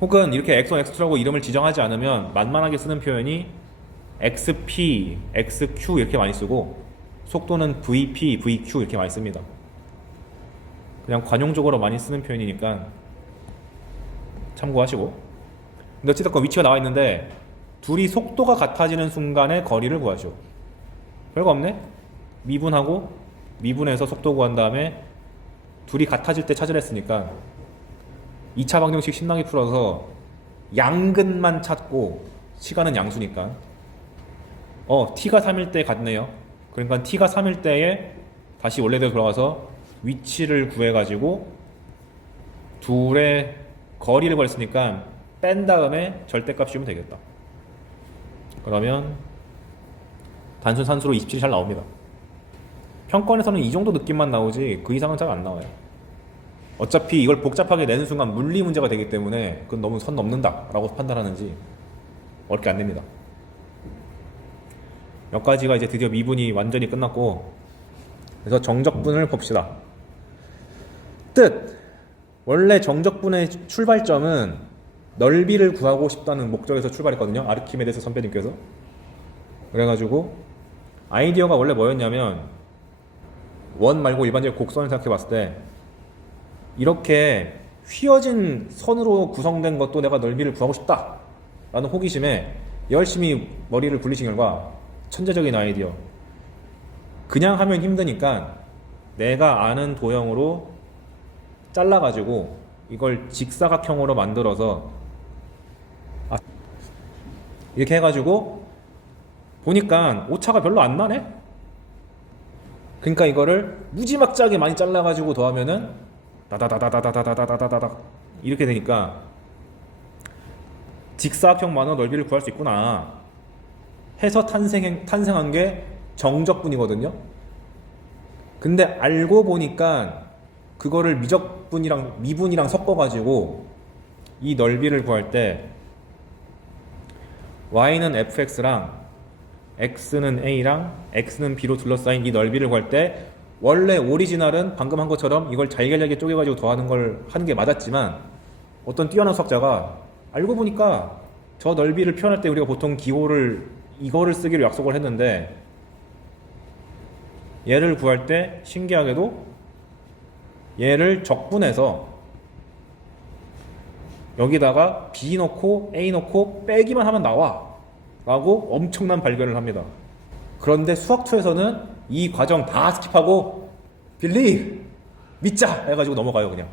혹은 이렇게 x1, x2라고 이름을 지정하지 않으면 만만하게 쓰는 표현이 xp, xq 이렇게 많이 쓰고 속도는 vp, vq 이렇게 많이 씁니다. 그냥 관용적으로 많이 쓰는 표현이니까 참고하시고. 근데 어찌됐건 위치가 나와 있는데 둘이 속도가 같아지는 순간의 거리를 구하죠. 별거 없네? 미분하고 미분해서 속도 구한 다음에 둘이 같아질 때 찾으라 했으니까 2차 방정식 신나게 풀어서 양근만 찾고 시간은 양수니까 t가 3일 때 같네요. 그러니까 t가 3일 때에 다시 원래대로 돌아가서 위치를 구해가지고 둘의 거리를 구했으니까 뺀 다음에 절대값 씌우면 되겠다. 그러면 단순 산수로 27이 잘 나옵니다. 평권에서는 이 정도 느낌만 나오지 그 이상은 잘 안 나와요. 어차피 이걸 복잡하게 내는 순간 물리 문제가 되기 때문에 그건 너무 선 넘는다 라고 판단하는지 어렵게 안 됩니다. 여기까지가 이제 드디어 미분이 완전히 끝났고, 그래서 정적분을 봅시다. 뜻! 원래 정적분의 출발점은 넓이를 구하고 싶다는 목적에서 출발했거든요. 아르키메데스 선배님께서. 그래가지고 아이디어가 원래 뭐였냐면, 원 말고 일반적인 곡선을 생각해 봤을 때 이렇게 휘어진 선으로 구성된 것도 내가 넓이를 구하고 싶다 라는 호기심에 열심히 머리를 굴리신 결과 천재적인 아이디어, 그냥 하면 힘드니까 내가 아는 도형으로 잘라가지고 이걸 직사각형으로 만들어서 이렇게 해가지고 보니까 오차가 별로 안 나네. 그러니까 이거를 무지막지하게 많이 잘라가지고 더하면은 다다다다다다다다다다다 이렇게 되니까 직사각형 만화 넓이를 구할 수 있구나 해서 탄생한 게 정적분이거든요. 근데 알고 보니까 그거를 미분이랑 섞어가지고 이 넓이를 구할 때 y는 fx랑 x는 a랑 x는 b로 둘러싸인 이 넓이를 구할 때 원래 오리지널은 방금 한 것처럼 이걸 잘게 쪼개가지고 더하는 걸 하는 게 맞았지만, 어떤 뛰어난 수학자가 알고 보니까 저 넓이를 표현할 때 우리가 보통 기호를 이거를 쓰기로 약속을 했는데, 얘를 구할 때 신기하게도 얘를 적분해서 여기다가 b 넣고 a 넣고 빼기만 하면 나와 라고 엄청난 발견을 합니다. 그런데 수학2에서는 이 과정 다 스킵하고 believe, 믿자 해가지고 넘어가요. 그냥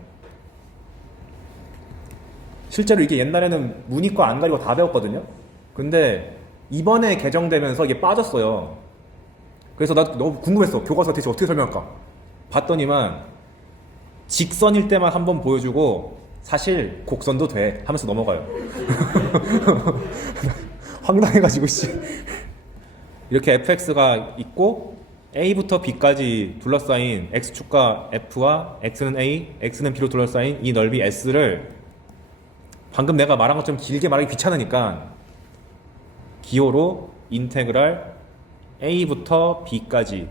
실제로 이게 옛날에는 문이과 안 가리고 다 배웠거든요. 근데 이번에 개정되면서 이게 빠졌어요. 그래서 나 너무 궁금했어. 교과서 대체 어떻게 설명할까 봤더니만 직선일 때만 한번 보여주고 사실 곡선도 돼 하면서 넘어가요. 황당해가지고 씨. 이렇게 fx가 있고 a부터 b까지 둘러싸인 x축과 f와 x는 a, x는 b로 둘러싸인 이 넓이 s를 방금 내가 말한 것처럼 길게 말하기 귀찮으니까 기호로 인테그랄 a부터 b까지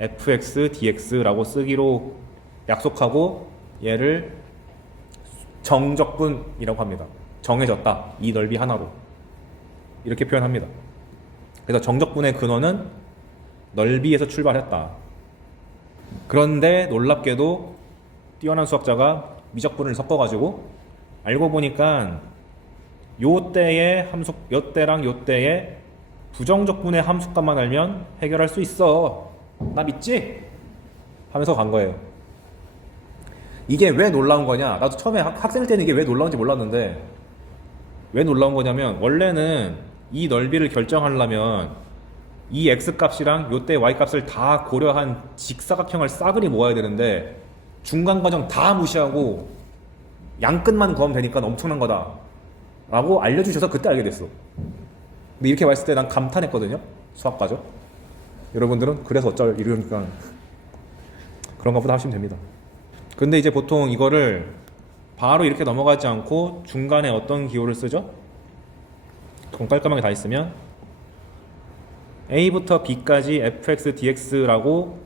fx dx라고 쓰기로 약속하고 얘를 정적분이라고 합니다. 정해졌다. 이 넓이 하나로. 이렇게 표현합니다. 그래서 정적분의 근원은 넓이에서 출발했다. 그런데 놀랍게도 뛰어난 수학자가 미적분을 섞어가지고 알고 보니까 요때의 함수, 요때랑 요때의 부정적분의 함수값만 알면 해결할 수 있어. 나 믿지? 하면서 간 거예요. 이게 왜 놀라운 거냐? 나도 처음에 학생일 때는 이게 왜 놀라운지 몰랐는데, 왜 놀라운 거냐면 원래는 이 넓이를 결정하려면 이 x값이랑 요때 y값을 다 고려한 직사각형을 싸그리 모아야 되는데 중간 과정 다 무시하고 양끝만 구하면 되니까 엄청난 거다 라고 알려주셔서 그때 알게 됐어. 근데 이렇게 봤을 때 난 감탄했거든요. 수학과죠. 여러분들은 그래서 어쩔 이러니까 그런가 보다 하시면 됩니다. 근데 이제 보통 이거를 바로 이렇게 넘어가지 않고 중간에 어떤 기호를 쓰죠? 좀 깔끔하게 다 있으면 a부터 b까지 fx dx라고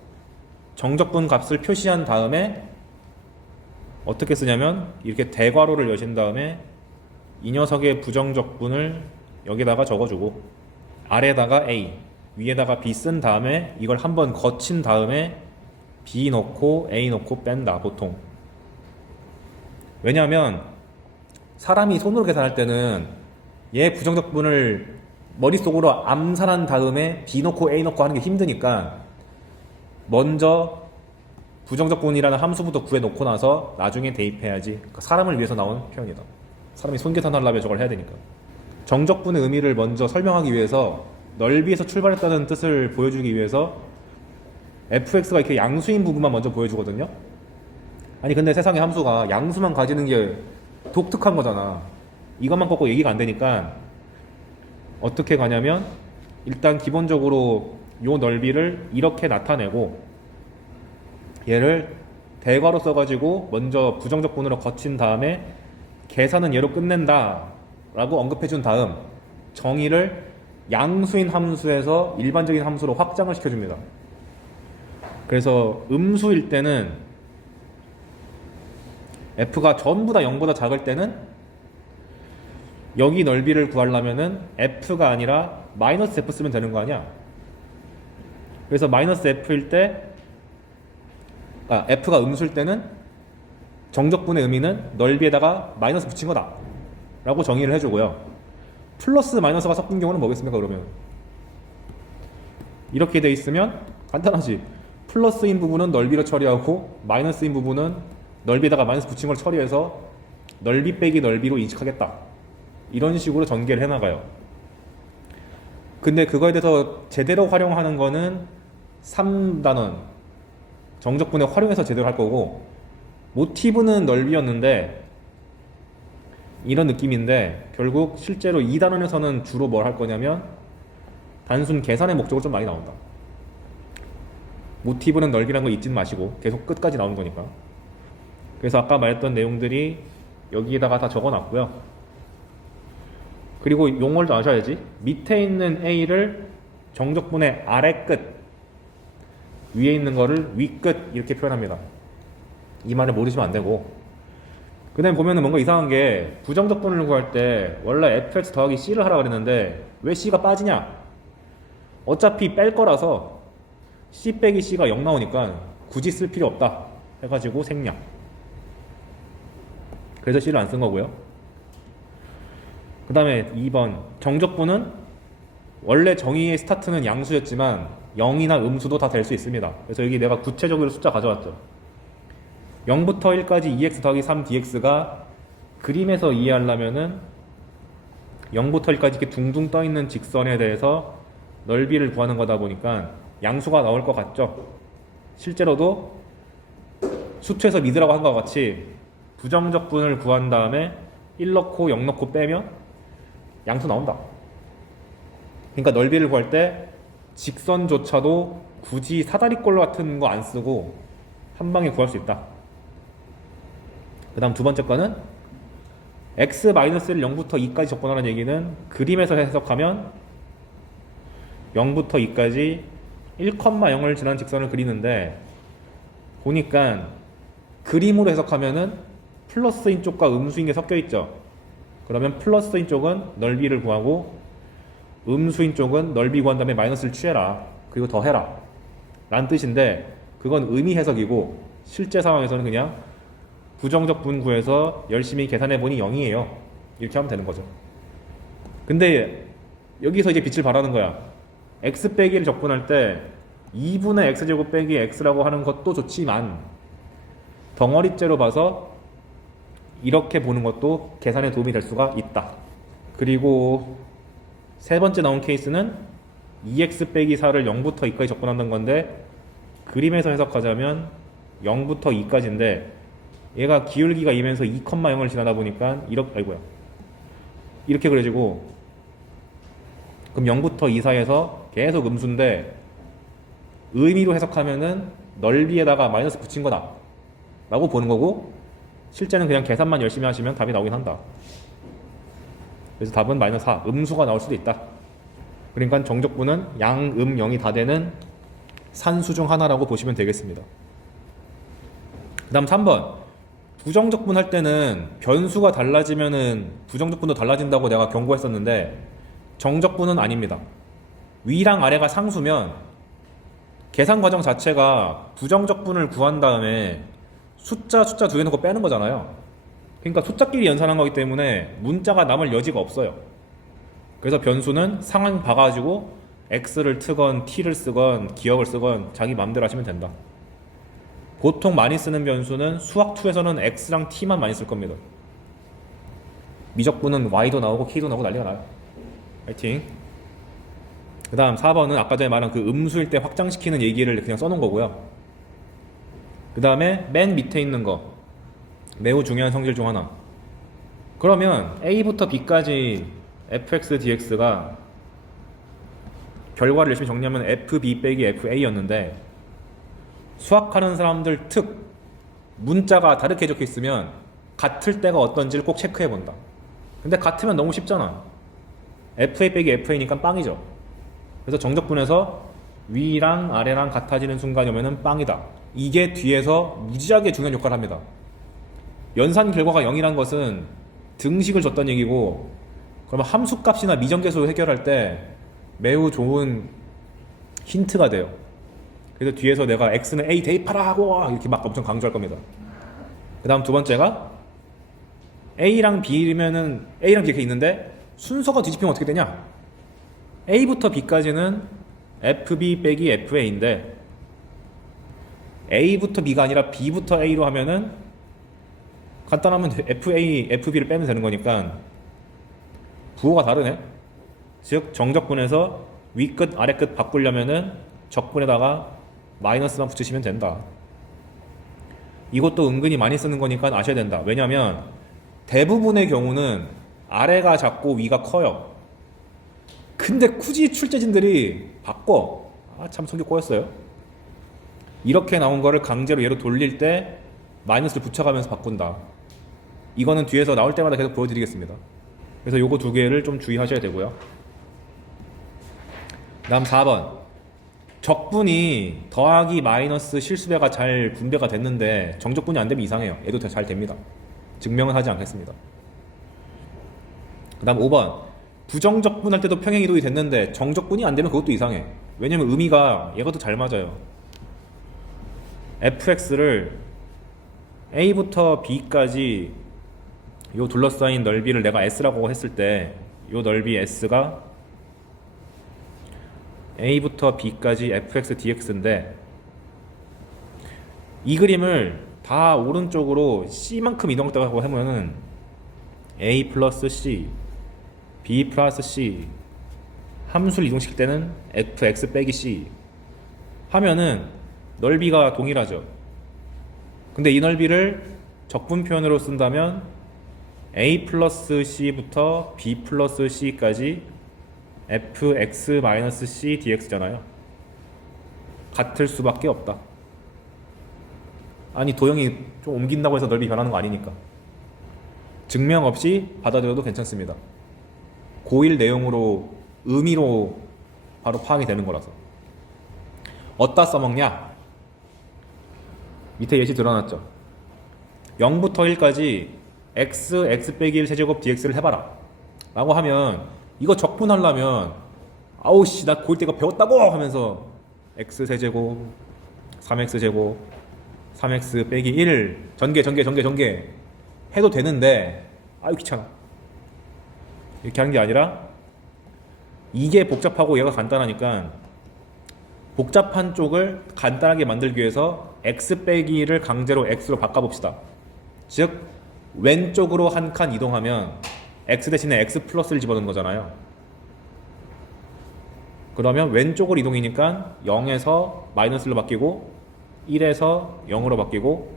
정적분 값을 표시한 다음에 어떻게 쓰냐면 이렇게 대괄호를 여신 다음에 이 녀석의 부정적분을 여기다가 적어주고 아래다가 a, 위에다가 b 쓴 다음에 이걸 한번 거친 다음에 b 넣고 a 넣고 뺀다 보통. 왜냐하면 사람이 손으로 계산할 때는 얘 부정적분을 머릿속으로 암산한 다음에 b 넣고 a 넣고 하는 게 힘드니까 먼저 부정적분이라는 함수부터 구해놓고 나서 나중에 대입해야지. 그러니까 사람을 위해서 나온 표현이다. 사람이 손계산하려면 저걸 해야 되니까. 정적분의 의미를 먼저 설명하기 위해서 넓이에서 출발했다는 뜻을 보여주기 위해서 fx가 이렇게 양수인 부분만 먼저 보여주거든요. 아니 근데 세상의 함수가 양수만 가지는 게 독특한 거잖아. 이것만 꺾고 얘기가 안 되니까 어떻게 가냐면 일단 기본적으로 요 넓이를 이렇게 나타내고 얘를 대괄호 써가지고 먼저 부정적분으로 거친 다음에 계산은 얘로 끝낸다 라고 언급해 준 다음 정의를 양수인 함수에서 일반적인 함수로 확장을 시켜줍니다. 그래서 음수일 때는 f가 전부 다 0보다 작을 때는 여기 넓이를 구하려면은 f가 아니라 마이너스 f 쓰면 되는 거 아니야? 그래서 마이너스 f일 때, f가 음수일 때는 정적분의 의미는 넓이에다가 마이너스 붙인 거다 라고 정의를 해주고요. 플러스 마이너스가 섞인 경우는 뭐겠습니까? 그러면 이렇게 돼 있으면 간단하지. 플러스인 부분은 넓이로 처리하고 마이너스인 부분은 넓이에다가 마이너스 붙인 걸 처리해서 넓이 빼기 넓이로 인식하겠다. 이런 식으로 전개를 해나가요. 근데 그거에 대해서 제대로 활용하는 거는 3단원 정적분에 활용해서 제대로 할 거고, 모티브는 넓이였는데 이런 느낌인데 결국 실제로 2단원에서는 주로 뭘 할 거냐면 단순 계산의 목적으로 좀 많이 나온다. 모티브는 넓이라는 거 잊지 마시고 계속 끝까지 나오는 거니까. 그래서 아까 말했던 내용들이 여기에다가 다 적어놨고요. 그리고 용어를 좀 아셔야지. 밑에 있는 A를 정적분의 아래 끝, 위에 있는 거를 위 끝 이렇게 표현합니다. 이 말을 모르시면 안 되고. 그 다음에 보면은 뭔가 이상한 게 부정적분을 구할 때 원래 fx 더하기 c를 하라고 그랬는데 왜 c가 빠지냐? 어차피 뺄 거라서 c 빼기 c가 0 나오니까 굳이 쓸 필요 없다 해가지고 생략. 그래서 c를 안 쓴 거고요. 그 다음에 2번 정적분은 원래 정의의 스타트는 양수였지만 0이나 음수도 다 될 수 있습니다. 그래서 여기 내가 구체적으로 숫자 가져왔죠. 0부터 1까지 2x 더하기 3dx가 그림에서 이해하려면은 0부터 1까지 이렇게 둥둥 떠있는 직선에 대해서 넓이를 구하는 거다 보니까 양수가 나올 것 같죠? 실제로도 수투에서 믿으라고 한 것 같이 부정적분을 구한 다음에 1 넣고 0 넣고 빼면 양수 나온다. 그러니까 넓이를 구할 때 직선조차도 굳이 사다리꼴 같은 거 안 쓰고 한 방에 구할 수 있다. 그 다음 두 번째 거는 x-를 0부터 2까지 접근하는 얘기는 그림에서 해석하면 0부터 2까지 1,0을 지나는 직선을 그리는데 보니까 그림으로 해석하면은 플러스인 쪽과 음수인 게 섞여 있죠. 그러면 플러스인 쪽은 넓이를 구하고 음수인 쪽은 넓이 구한 다음에 마이너스를 취해라. 그리고 더해라. 라는 뜻인데 그건 의미 해석이고 실제 상황에서는 그냥 부정적 분 구해서 열심히 계산해보니 0이에요. 이렇게 하면 되는 거죠. 근데 여기서 이제 빛을 발하는 거야. x 빼기를 적분할 때 2분의 x제곱 빼기 x라고 하는 것도 좋지만 덩어리째로 봐서 이렇게 보는 것도 계산에 도움이 될 수가 있다. 그리고 세 번째 나온 케이스는 2x 빼기 4를 0부터 2까지 접근한다는 건데 그림에서 해석하자면 0부터 2까지인데 얘가 기울기가 2면서 2,0을 지나다 보니까 이렇게 그려지고 그럼 0부터 2 사이에서 계속 음수인데 의미로 해석하면은 넓이에다가 마이너스 붙인 거다 라고 보는 거고 실제는 그냥 계산만 열심히 하시면 답이 나오긴 한다. 그래서 답은 마이너스 4, 음수가 나올 수도 있다. 그러니까 정적분은 양, 0이 다 되는 산수 중 하나라고 보시면 되겠습니다. 그 다음 3번 부정적분 할 때는 변수가 달라지면은 부정적분도 달라진다고 내가 경고했었는데 정적분은 아닙니다. 위랑 아래가 상수면 계산 과정 자체가 부정적분을 구한 다음에 숫자 두 개 넣고 빼는 거잖아요. 그러니까 숫자끼리 연산한 거기 때문에 문자가 남을 여지가 없어요. 그래서 변수는 상황 봐가지고 x를 트건 t를 쓰건 기억을 쓰건 자기 마음대로 하시면 된다. 보통 많이 쓰는 변수는 수학2에서는 x랑 t만 많이 쓸 겁니다. 미적분은 y도 나오고 k도 나오고 난리가 나요. 파이팅. 그 다음 4번은 아까 전에 말한 그 음수일 때 확장시키는 얘기를 그냥 써놓은 거고요. 그 다음에 맨 밑에 있는 거 매우 중요한 성질 중 하나. 그러면 a부터 b까지 fx dx가 결과를 열심히 정리하면 fb 빼기 fa였는데 수학하는 사람들 특 문자가 다르게 적혀 있으면 같을 때가 어떤지를 꼭 체크해 본다. 근데 같으면 너무 쉽잖아. FA 빼기 FA니까 빵이죠. 그래서 정적분에서 위랑 아래랑 같아지는 순간이 오면은 빵이다. 이게 뒤에서 무지하게 중요한 역할을 합니다. 연산 결과가 0이란 것은 등식을 줬던 얘기고, 그러면 함수값이나 미정계수 해결할 때 매우 좋은 힌트가 돼요. 그래서 뒤에서 내가 x는 a 대입하라 하고 이렇게 막 엄청 강조할 겁니다. 그 다음 두 번째가 A랑 B면은 A랑 B 이렇게 있는데 순서가 뒤집히면 어떻게 되냐? A부터 B까지는 FB 빼기 FA인데 A부터 B가 아니라 B부터 A로 하면은 간단하면 FA, FB를 빼면 되는 거니까 부호가 다르네. 즉 정적분에서 위끝 아래끝 바꾸려면은 적분에다가 마이너스만 붙이시면 된다. 이것도 은근히 많이 쓰는 거니까 아셔야 된다. 왜냐면 대부분의 경우는 아래가 작고 위가 커요. 근데 굳이 출제진들이 바꿔. 참 속이 꼬였어요. 이렇게 나온 거를 강제로 얘로 돌릴 때 마이너스를 붙여가면서 바꾼다. 이거는 뒤에서 나올 때마다 계속 보여드리겠습니다. 그래서 요거 두 개를 좀 주의하셔야 되고요. 다음 4번. 적분이 더하기 마이너스 실수배가 잘 분배가 됐는데 정적분이 안 되면 이상해요. 얘도 잘 됩니다. 증명은 하지 않겠습니다. 그 다음 5번. 부정적분 할 때도 평행이동이 됐는데 정적분이 안 되면 그것도 이상해. 왜냐면 의미가 얘가 더 잘 맞아요. fx를 a부터 b까지 요 둘러싸인 넓이를 내가 s라고 했을 때 요 넓이 s가 a부터 b까지 fx dx인데 이 그림을 다 오른쪽으로 c만큼 이동했다고 하면은 a 플러스 c, b 플러스 c 함수를 이동시킬 때는 fx 빼기 c 하면은 넓이가 동일하죠. 근데 이 넓이를 적분 표현으로 쓴다면 a 플러스 c부터 b 플러스 c까지 fx-c dx잖아요. 같을 수밖에 없다. 아니 도형이 좀 옮긴다고 해서 넓이 변하는 거 아니니까. 증명 없이 받아들여도 괜찮습니다. 고1 내용으로 의미로 바로 파악이 되는 거라서. 어디다 써먹냐? 밑에 예시 드러났죠. 0부터 1까지 x 빼기 1 세제곱 dx를 해봐라 라고 하면 이거 적분하려면 아우씨 나 고1 때 이거 배웠다고 하면서 x 세제곱 3x 제곱 3x 빼기 1 전개 해도 되는데 아유 귀찮아. 이렇게 하는 게 아니라 이게 복잡하고 얘가 간단하니까 복잡한 쪽을 간단하게 만들기 위해서 x 빼기를 강제로 x로 바꿔봅시다. 즉 왼쪽으로 한 칸 이동하면 x 대신에 x 플러스를 집어넣는 거잖아요. 그러면 왼쪽으로 이동이니까 0에서 마이너스로 바뀌고 1에서 0으로 바뀌고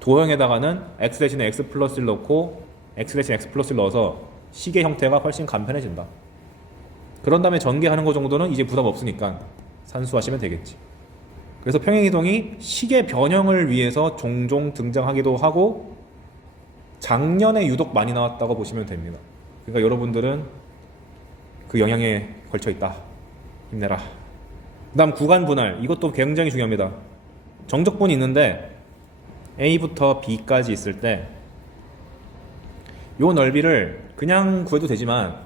도형에다가는 x 대신에 x 플러스를 넣고 x 대신에 x 플러스를 넣어서 시계 형태가 훨씬 간편해진다. 그런 다음에 전개하는 거 정도는 이제 부담 없으니까 산수하시면 되겠지. 그래서 평행이동이 시계 변형을 위해서 종종 등장하기도 하고 작년에 유독 많이 나왔다고 보시면 됩니다. 그러니까 여러분들은 그 영향에 걸쳐 있다. 힘내라. 그 다음 구간 분할. 이것도 굉장히 중요합니다. 정적분이 있는데 A부터 B까지 있을 때 요 넓이를 그냥 구해도 되지만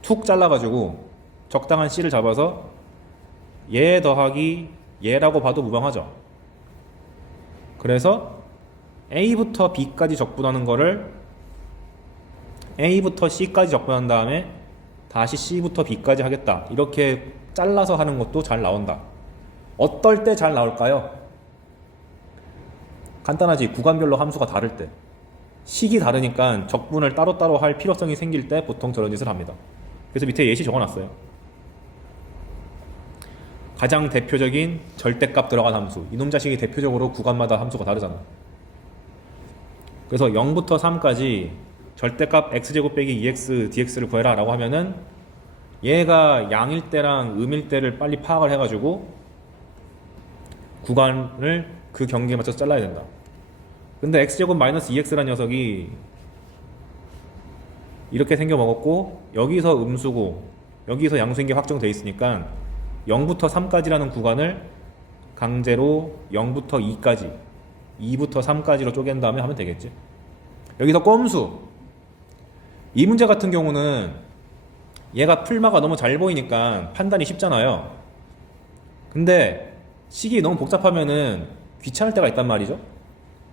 툭 잘라가지고 적당한 C를 잡아서 얘 더하기 얘라고 봐도 무방하죠. 그래서 A부터 B까지 적분하는 거를 A부터 C까지 적분한 다음에 다시 C부터 B까지 하겠다. 이렇게 잘라서 하는 것도 잘 나온다. 어떨 때 잘 나올까요? 간단하지. 구간별로 함수가 다를 때. 식이 다르니까 적분을 따로따로 할 필요성이 생길 때 보통 저런 짓을 합니다. 그래서 밑에 예시 적어놨어요. 가장 대표적인 절대값 들어간 함수. 이놈 자식이 대표적으로 구간마다 함수가 다르잖아. 그래서 0부터 3까지 절대값 x제곱 빼기 2x dx를 구해라 라고 하면은 얘가 양일 때랑 음일 때를 빨리 파악을 해가지고 구간을 그 경계에 맞춰서 잘라야 된다. 근데 x제곱 마이너스 2x라는 녀석이 이렇게 생겨 먹었고 여기서 음수고 여기서 양수인 게 확정돼 있으니까 0부터 3까지라는 구간을 강제로 0부터 2까지 2부터 3까지로 쪼갠 다음에 하면 되겠지. 여기서 꼼수. 이 문제 같은 경우는 얘가 풀마가 너무 잘 보이니까 판단이 쉽잖아요. 근데 식이 너무 복잡하면은 귀찮을 때가 있단 말이죠.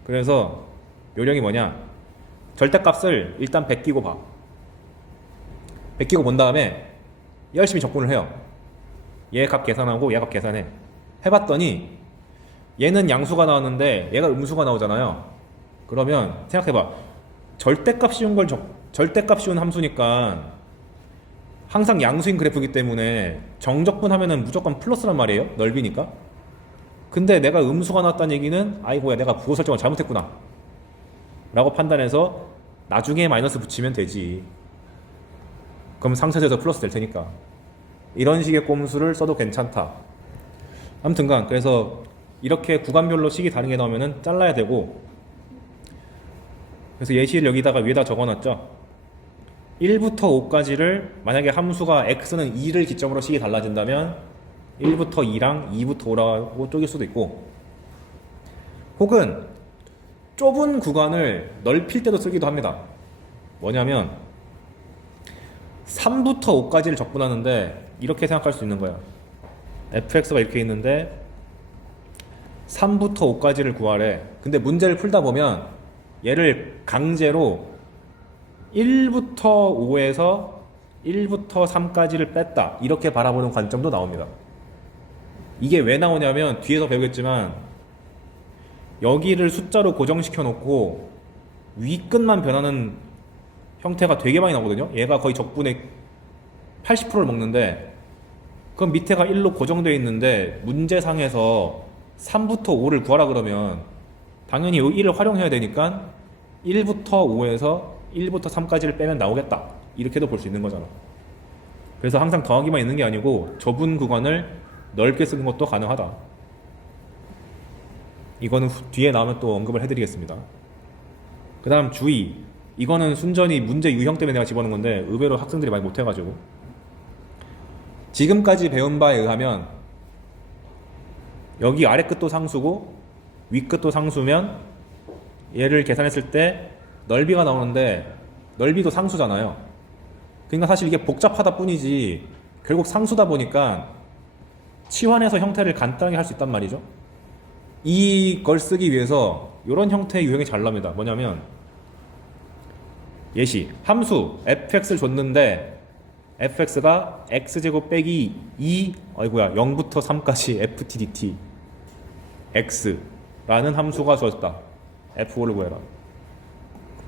그래서 요령이 뭐냐, 절대값을 일단 베끼고 봐. 베끼고 본 다음에 열심히 적분을 해요. 얘 값 계산하고 얘 값 계산해. 해봤더니 얘는 양수가 나왔는데 얘가 음수가 나오잖아요. 그러면 생각해봐. 절대값 쉬운 함수니까 항상 양수인 그래프이기 때문에 정적분 하면은 무조건 플러스란 말이에요. 넓이니까. 근데 내가 음수가 나왔다는 얘기는 아이고야 내가 부호 설정을 잘못했구나 라고 판단해서 나중에 마이너스 붙이면 되지. 그럼 상쇄돼서 플러스 될 테니까. 이런 식의 꼼수를 써도 괜찮다. 아무튼간 그래서 이렇게 구간별로 식이 다른 게 나오면은 잘라야 되고, 그래서 예시를 여기다가 위에다 적어놨죠. 1부터 5까지를 만약에 함수가 x는 2를 기점으로 식이 달라진다면 1부터 2랑 2부터 5라고 쪼갤 수도 있고, 혹은 좁은 구간을 넓힐 때도 쓰기도 합니다. 뭐냐면 3부터 5까지를 적분하는데 이렇게 생각할 수 있는 거야. fx가 이렇게 있는데 3부터 5까지를 구하래. 근데 문제를 풀다 보면 얘를 강제로 1부터 5에서 1부터 3까지를 뺐다 이렇게 바라보는 관점도 나옵니다. 이게 왜 나오냐면 뒤에서 배우겠지만 여기를 숫자로 고정시켜 놓고 윗끝만 변하는 형태가 되게 많이 나오거든요. 얘가 거의 적분의 80%를 먹는데 그럼 밑에가 1로 고정되어 있는데 문제상에서 3부터 5를 구하라 그러면 당연히 이 1을 활용해야 되니까 1부터 5에서 1부터 3까지를 빼면 나오겠다 이렇게도 볼 수 있는 거잖아. 그래서 항상 더하기만 있는 게 아니고 좁은 구간을 넓게 쓰는 것도 가능하다. 이거는 뒤에 나오면 또 언급을 해드리겠습니다. 그 다음 주의. 이거는 순전히 문제 유형 때문에 내가 집어넣은 건데 의외로 학생들이 많이 못해가지고, 지금까지 배운 바에 의하면 여기 아래 끝도 상수고 위 끝도 상수면 얘를 계산했을 때 넓이가 나오는데 넓이도 상수잖아요. 그러니까 사실 이게 복잡하다 뿐이지 결국 상수다 보니까 치환해서 형태를 간단하게 할 수 있단 말이죠. 이걸 쓰기 위해서 이런 형태의 유형이 잘 납니다. 뭐냐면 예시, 함수 fx를 줬는데 fx가 x제곱 빼기 0부터 3까지 ft dt x라는 함수가 주어졌다. f5를 구해라.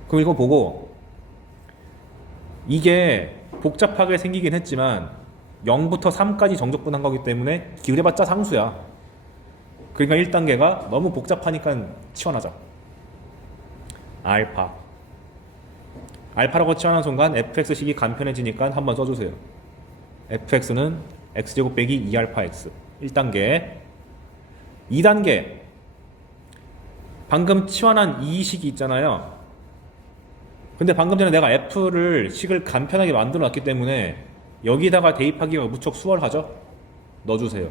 그럼 이거 보고 이게 복잡하게 생기긴 했지만 0부터 3까지 정적분한 거기 때문에 기울여봤자 상수야. 그러니까 1단계가 너무 복잡하니까 치환하자. 알파라고 치환한 순간 fx식이 간편해지니까 한번 써주세요. fx는 x제곱 빼기 2알파 x 1단계. 2단계 방금 치환한 이 식이 있잖아요. 근데 방금 전에 내가 f를 식을 간편하게 만들어 놨기 때문에 여기다가 대입하기가 무척 수월하죠. 넣어주세요.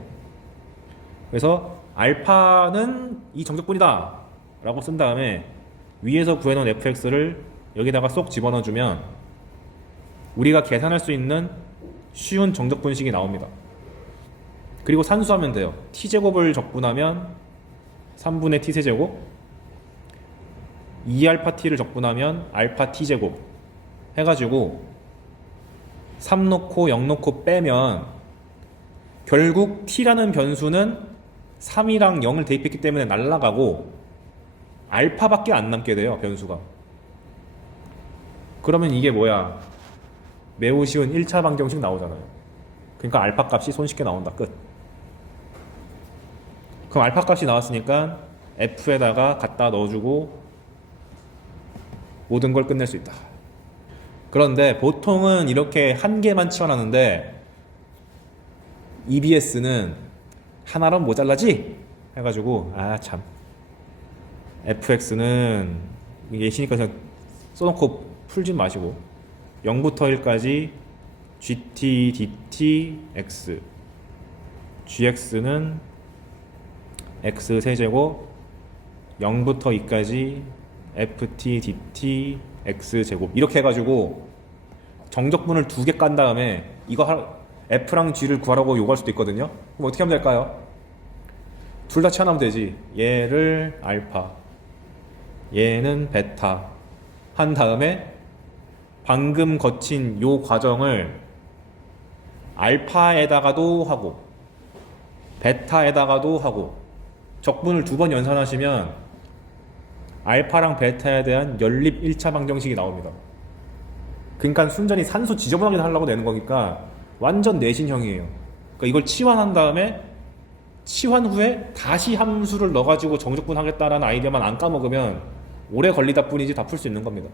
그래서 알파는 이 정적분이다 라고 쓴 다음에 위에서 구해놓은 fx를 여기다가 쏙 집어넣어주면 우리가 계산할 수 있는 쉬운 정적분식이 나옵니다. 그리고 산수하면 돼요. t제곱을 적분하면 3분의 t세제곱, 2알파 t를 적분하면 알파 t제곱 해가지고 3 놓고 0 놓고 빼면 결국 t라는 변수는 3이랑 0을 대입했기 때문에 날라가고 알파밖에 안 남게 돼요. 변수가. 그러면 이게 뭐야? 매우 쉬운 1차 방정식 나오잖아요. 그러니까 알파 값이 손쉽게 나온다. 끝. 그럼 알파 값이 나왔으니까 f에다가 갖다 넣어주고 모든 걸 끝낼 수 있다. 그런데 보통은 이렇게 한 개만 치환하는데 EBS는 하나로 모자라지? 해가지고 참 fx는 예시니까 그냥 써놓고 풀진 마시고 0부터 1까지 gt dt x, gx는 x 세제곱 0부터 2까지 ft dt x 제곱 이렇게 해가지고 정적분을 두 개 깐 다음에 f랑 g를 구하라고 요구할 수도 있거든요. 그럼 어떻게 하면 될까요? 둘 다 치환하면 되지. 얘를 알파, 얘는 베타 한 다음에 방금 거친 요 과정을 알파에다가도 하고 베타에다가도 하고 적분을 두 번 연산하시면 알파랑 베타에 대한 연립 1차 방정식이 나옵니다. 그러니까 순전히 산수 지저분하게 하려고 내는 거니까 완전 내신형이에요. 그러니까 이걸 치환한 다음에 치환 후에 다시 함수를 넣어가지고 정적분 하겠다라는 아이디어만 안 까먹으면 오래 걸리다 뿐이지 다 풀 수 있는 겁니다.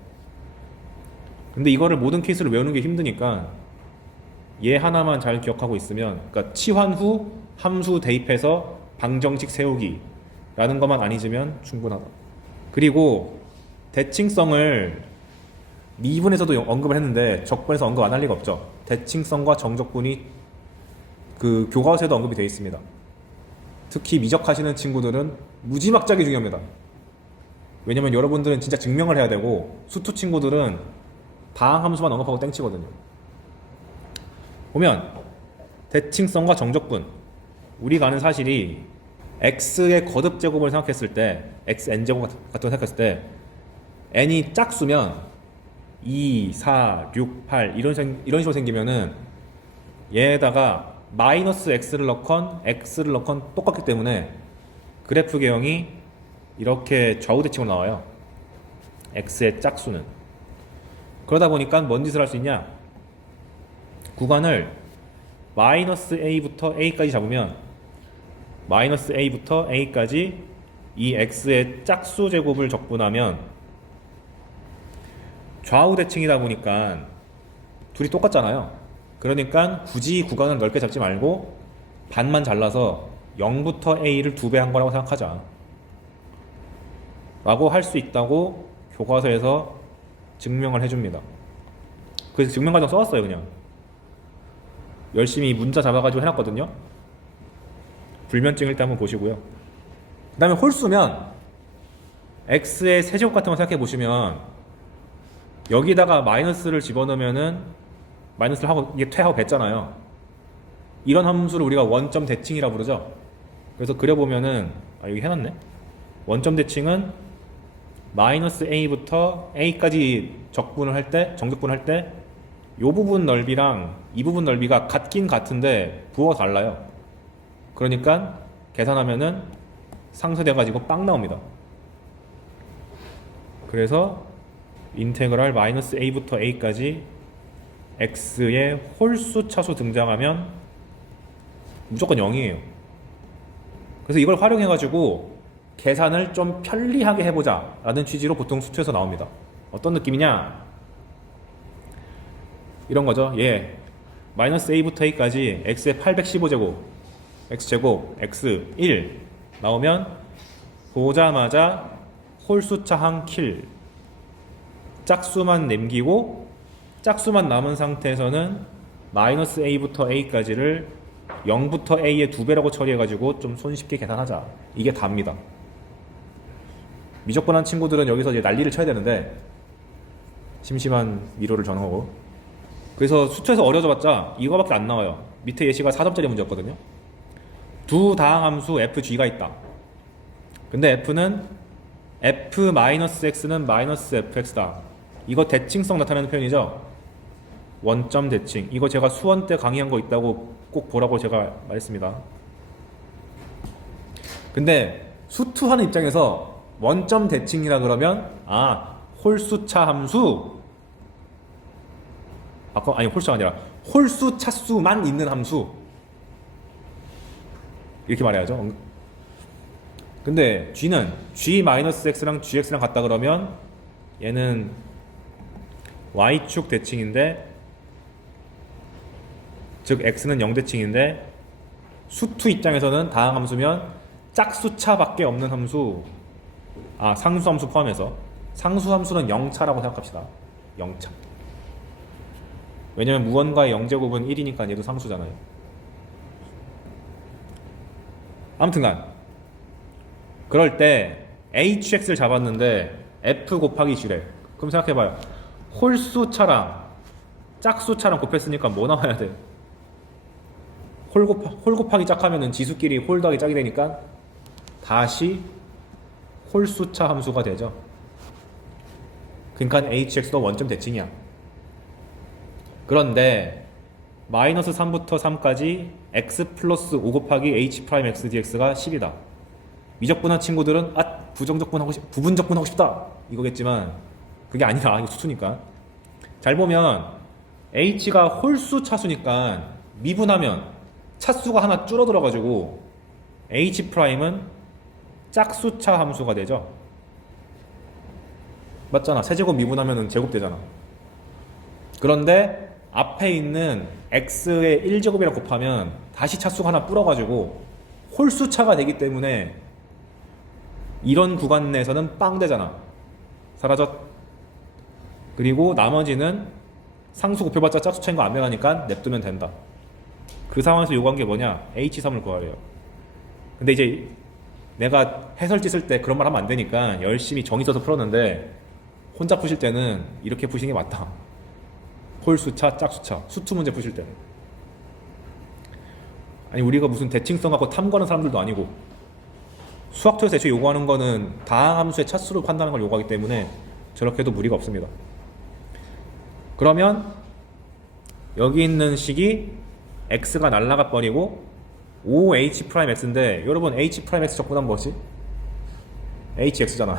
근데 이거를 모든 케이스를 외우는 게 힘드니까 얘 하나만 잘 기억하고 있으면, 그러니까 치환 후 함수 대입해서 방정식 세우기 라는 것만 안 잊으면 충분하다. 그리고 대칭성을 미분에서도 언급을 했는데 적분에서 언급 안 할 리가 없죠. 대칭성과 정적분이 그 교과서에도 언급이 되어 있습니다. 특히 미적하시는 친구들은 무지막지하게 중요합니다. 왜냐면 여러분들은 진짜 증명을 해야 되고 수투 친구들은 다항 함수만 언급하고 땡치거든요. 보면 대칭성과 정적분, 우리가 아는 사실이 x의 거듭 제곱을 생각했을 때, xn제곱 같은 거 생각했을 때 n이 짝수면 2, 4, 6, 8 이런 식으로 생기면은 얘에다가 마이너스 x를 넣건 x를 넣건 똑같기 때문에 그래프 개형이 이렇게 좌우 대칭으로 나와요. x의 짝수는. 그러다 보니까 뭔 짓을 할 수 있냐? 구간을 마이너스 a부터 a까지 잡으면 마이너스 a부터 a까지 이 x의 짝수 제곱을 적분하면 좌우 대칭이다 보니까 둘이 똑같잖아요. 그러니까 굳이 구간을 넓게 잡지 말고 반만 잘라서 0부터 a를 2배 한 거라고 생각하자 라고 할 수 있다고 교과서에서 증명을 해줍니다. 그래서 증명과정 써왔어요. 그냥 열심히 문자 잡아가지고 해놨거든요. 불면증일 때 한번 보시고요. 그 다음에 홀수면 x의 세제곱 같은 거 생각해 보시면 여기다가 마이너스를 집어넣으면은 마이너스를 하고 이게 퇴하고 뱉잖아요. 이런 함수를 우리가 원점 대칭이라 부르죠. 그래서 그려보면은 여기 해놨네. 원점 대칭은 마이너스 a부터 a까지 적분을 할 때, 정적분을 할 때 이 부분 넓이랑 이 부분 넓이가 같긴 같은데 부호가 달라요. 그러니까 계산하면은 상쇄돼가지고 빵 나옵니다. 그래서 인테그랄 마이너스 a부터 a까지 x의 홀수 차수 등장하면 무조건 0이에요. 그래서 이걸 활용해가지고 계산을 좀 편리하게 해보자 라는 취지로 보통 수투에서 나옵니다. 어떤 느낌이냐? 이런 거죠. 마이너스 a부터 a까지 x의 815제곱 x제곱 x 1 나오면 보자마자 홀수차 한 킬, 짝수만 남기고 짝수만 남은 상태에서는 마이너스 a부터 a까지를 0부터 a의 2배라고 처리해가지고 좀 손쉽게 계산하자. 이게 답니다. 미적분한 친구들은 여기서 이제 난리를 쳐야 되는데 심심한 미로를 전하고. 그래서 수투에서 어려져봤자 이거밖에 안 나와요. 밑에 예시가 4점짜리 문제였거든요. 두 다항함수 fg가 있다. 근데 f는 f-x는 마이너스 fx다. 이거 대칭성 나타내는 표현이죠. 원점 대칭. 이거 제가 수원 때 강의한 거 있다고 꼭 보라고 제가 말했습니다. 근데 수투하는 입장에서 원점 대칭이라 그러면 홀수차 함수, 아니 홀수가 아니라 홀수 차수만 있는 함수 이렇게 말해야죠. 근데 g는 g-x랑 gx랑 같다 그러면 얘는 y축 대칭인데, 즉 x는 0대칭인데 수투 입장에서는 다항함수면 짝수차밖에 없는 함수, 상수함수 포함해서 상수함수는 0차라고 생각합시다. 0차. 왜냐면 무언가의 영제곱은 1이니까 얘도 상수잖아요. 아무튼간 그럴 때 hx를 잡았는데 f 곱하기 g래. 그럼 생각해봐요. 홀수차랑 짝수차랑 곱했으니까 뭐 나와야 돼? 홀 곱하기 짝하면은 지수끼리 홀 더하기 짝이 되니까 다시 홀수차 함수가 되죠. 그러니까 hx도 원점 대칭이야. 그런데 마이너스 3부터 3까지 x 플러스 5 곱하기 h 프라임 x dx가 10이다. 미적분한 친구들은 부분적분 하고 싶다 이거겠지만 그게 아니라 이거 수수니까. 잘 보면 h가 홀수 차수니까 미분하면 차수가 하나 줄어들어 가지고 h 프라임은 짝수차 함수가 되죠. 맞잖아. 세제곱 미분하면 제곱되잖아. 그런데 앞에 있는 x의 1제곱이랑 곱하면 다시 차수가 하나 불어가지고 홀수차가 되기 때문에 이런 구간 내에서는 빵 되잖아. 사라졌. 그리고 나머지는 상수 곱해봤자 짝수차인 거 안 변하니까 냅두면 된다. 그 상황에서 요구한 게 뭐냐? h3을 구하래요. 근데 이제 내가 해설지 쓸 때 그런 말 하면 안 되니까 열심히 정의 써서 풀었는데 혼자 푸실 때는 이렇게 푸시는 게 맞다. 홀수차, 짝수차, 수투 문제 푸실 때는. 아니 우리가 무슨 대칭성 갖고 탐구하는 사람들도 아니고 수학토에서 애초에 요구하는 거는 다항함수의 차수로 판단하는 걸 요구하기 때문에 저렇게 해도 무리가 없습니다. 그러면 여기 있는 식이 x가 날라가 버리고 5h'x인데 여러분 h'x 적분하면 뭐지? hx잖아.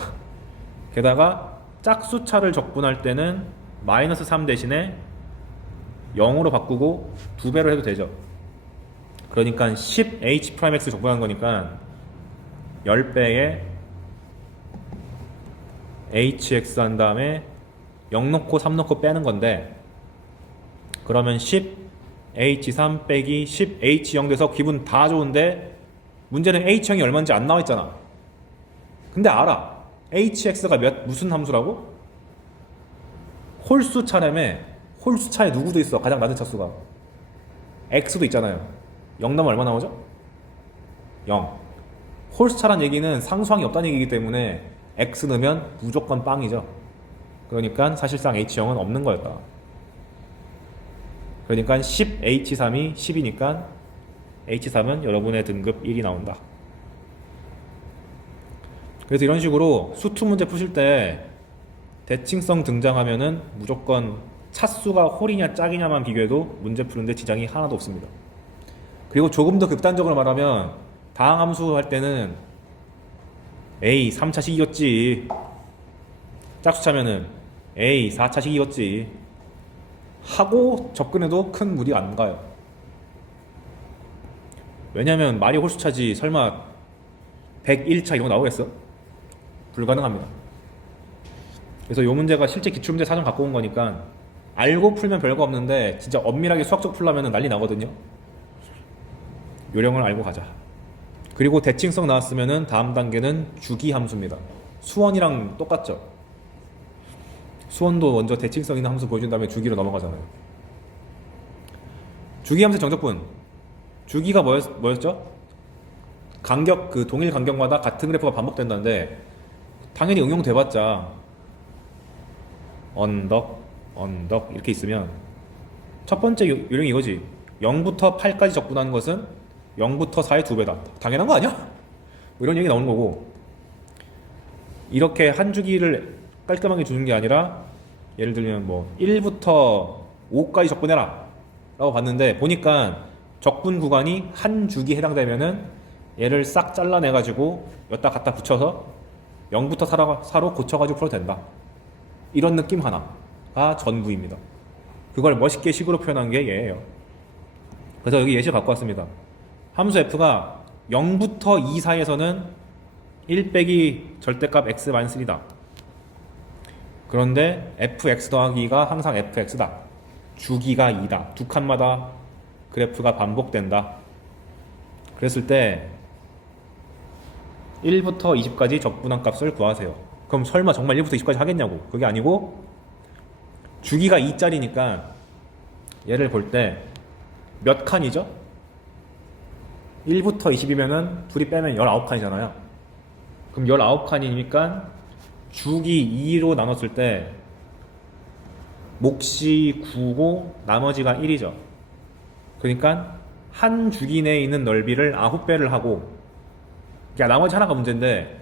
게다가 짝수차를 적분할 때는 마이너스 3 대신에 0으로 바꾸고 2배로 해도 되죠. 그러니까 10h'x 적분한 거니까 10배에 hx 한 다음에 0 넣고 3 넣고 빼는 건데 그러면 10h3 빼기 10h0 돼서 기분 다 좋은데 문제는 h형이 얼마인지 안 나와 있잖아. 근데 알아. hx가 무슨 함수라고? 홀수차라며. 홀수차에 누구도 있어. 가장 낮은 차수가 x도 있잖아요. 0 넣으면 얼마 나오죠? 0. 홀수차란 얘기는 상수항이 없다는 얘기이기 때문에 x 넣으면 무조건 빵이죠. 그러니까 사실상 h형은 없는 거였다. 그러니까 10h3이 10이니까 h3은 여러분의 등급 1이 나온다. 그래서 이런 식으로 수투 문제 푸실 때 대칭성 등장하면은 무조건 차수가 홀이냐 짝이냐만 비교해도 문제 푸는데 지장이 하나도 없습니다. 그리고 조금 더 극단적으로 말하면 다항함수 할 때는 A 3차식이었지 짝수차면은 A 4차식이었지 하고 접근해도 큰 무리 안 가요. 왜냐면 말이 홀수차지 설마 101차 이런 거 나오겠어? 불가능합니다. 그래서 이 문제가 실제 기출문제 사전 갖고 온 거니까 알고 풀면 별거 없는데 진짜 엄밀하게 수학적 풀려면 난리 나거든요. 요령을 알고 가자. 그리고 대칭성 나왔으면은 다음 단계는 주기함수입니다. 수원이랑 똑같죠. 수원도 먼저 대칭성 있는 함수 보여준 다음에 주기로 넘어가잖아요. 주기함수 정적분. 주기가 뭐였죠? 간격, 그 동일 간격마다 같은 그래프가 반복된다는데 당연히 응용돼봤자 언덕 이렇게 있으면 첫 번째 요령이 이거지. 0부터 8까지 적분하는 것은 0부터 4의 2배다. 당연한 거 아니야? 뭐 이런 얘기 나오는 거고, 이렇게 한 주기를 깔끔하게 주는 게 아니라 예를 들면 뭐 1부터 5까지 적분해라 라고 봤는데 보니까 적분 구간이 한 주기에 해당되면은 얘를 싹 잘라내 가지고 여기다 갖다 붙여서 0부터 4로 고쳐가지고 풀어도 된다. 이런 느낌 하나가 전부입니다. 그걸 멋있게 식으로 표현한 게 얘예요. 그래서 여기 예시를 갖고 왔습니다. 함수 f가 0부터 2 사이에서는 1 빼기 절대값 x-1이다. 그런데 fx 더하기 2가 항상 fx다. 주기가 2다. 두 칸마다 그래프가 반복된다. 그랬을 때 1부터 20까지 적분한 값을 구하세요. 그럼 설마 정말 1부터 20까지 하겠냐고. 그게 아니고 주기가 2짜리니까 얘를 볼 때 몇 칸이죠? 1부터 20이면은 둘이 빼면 19칸이잖아요. 그럼 19칸이니까 주기 2로 나눴을 때 몫이 9고 나머지가 1이죠. 그러니까 한 주기 내에 있는 넓이를 9배를 하고, 그러니까 나머지 하나가 문제인데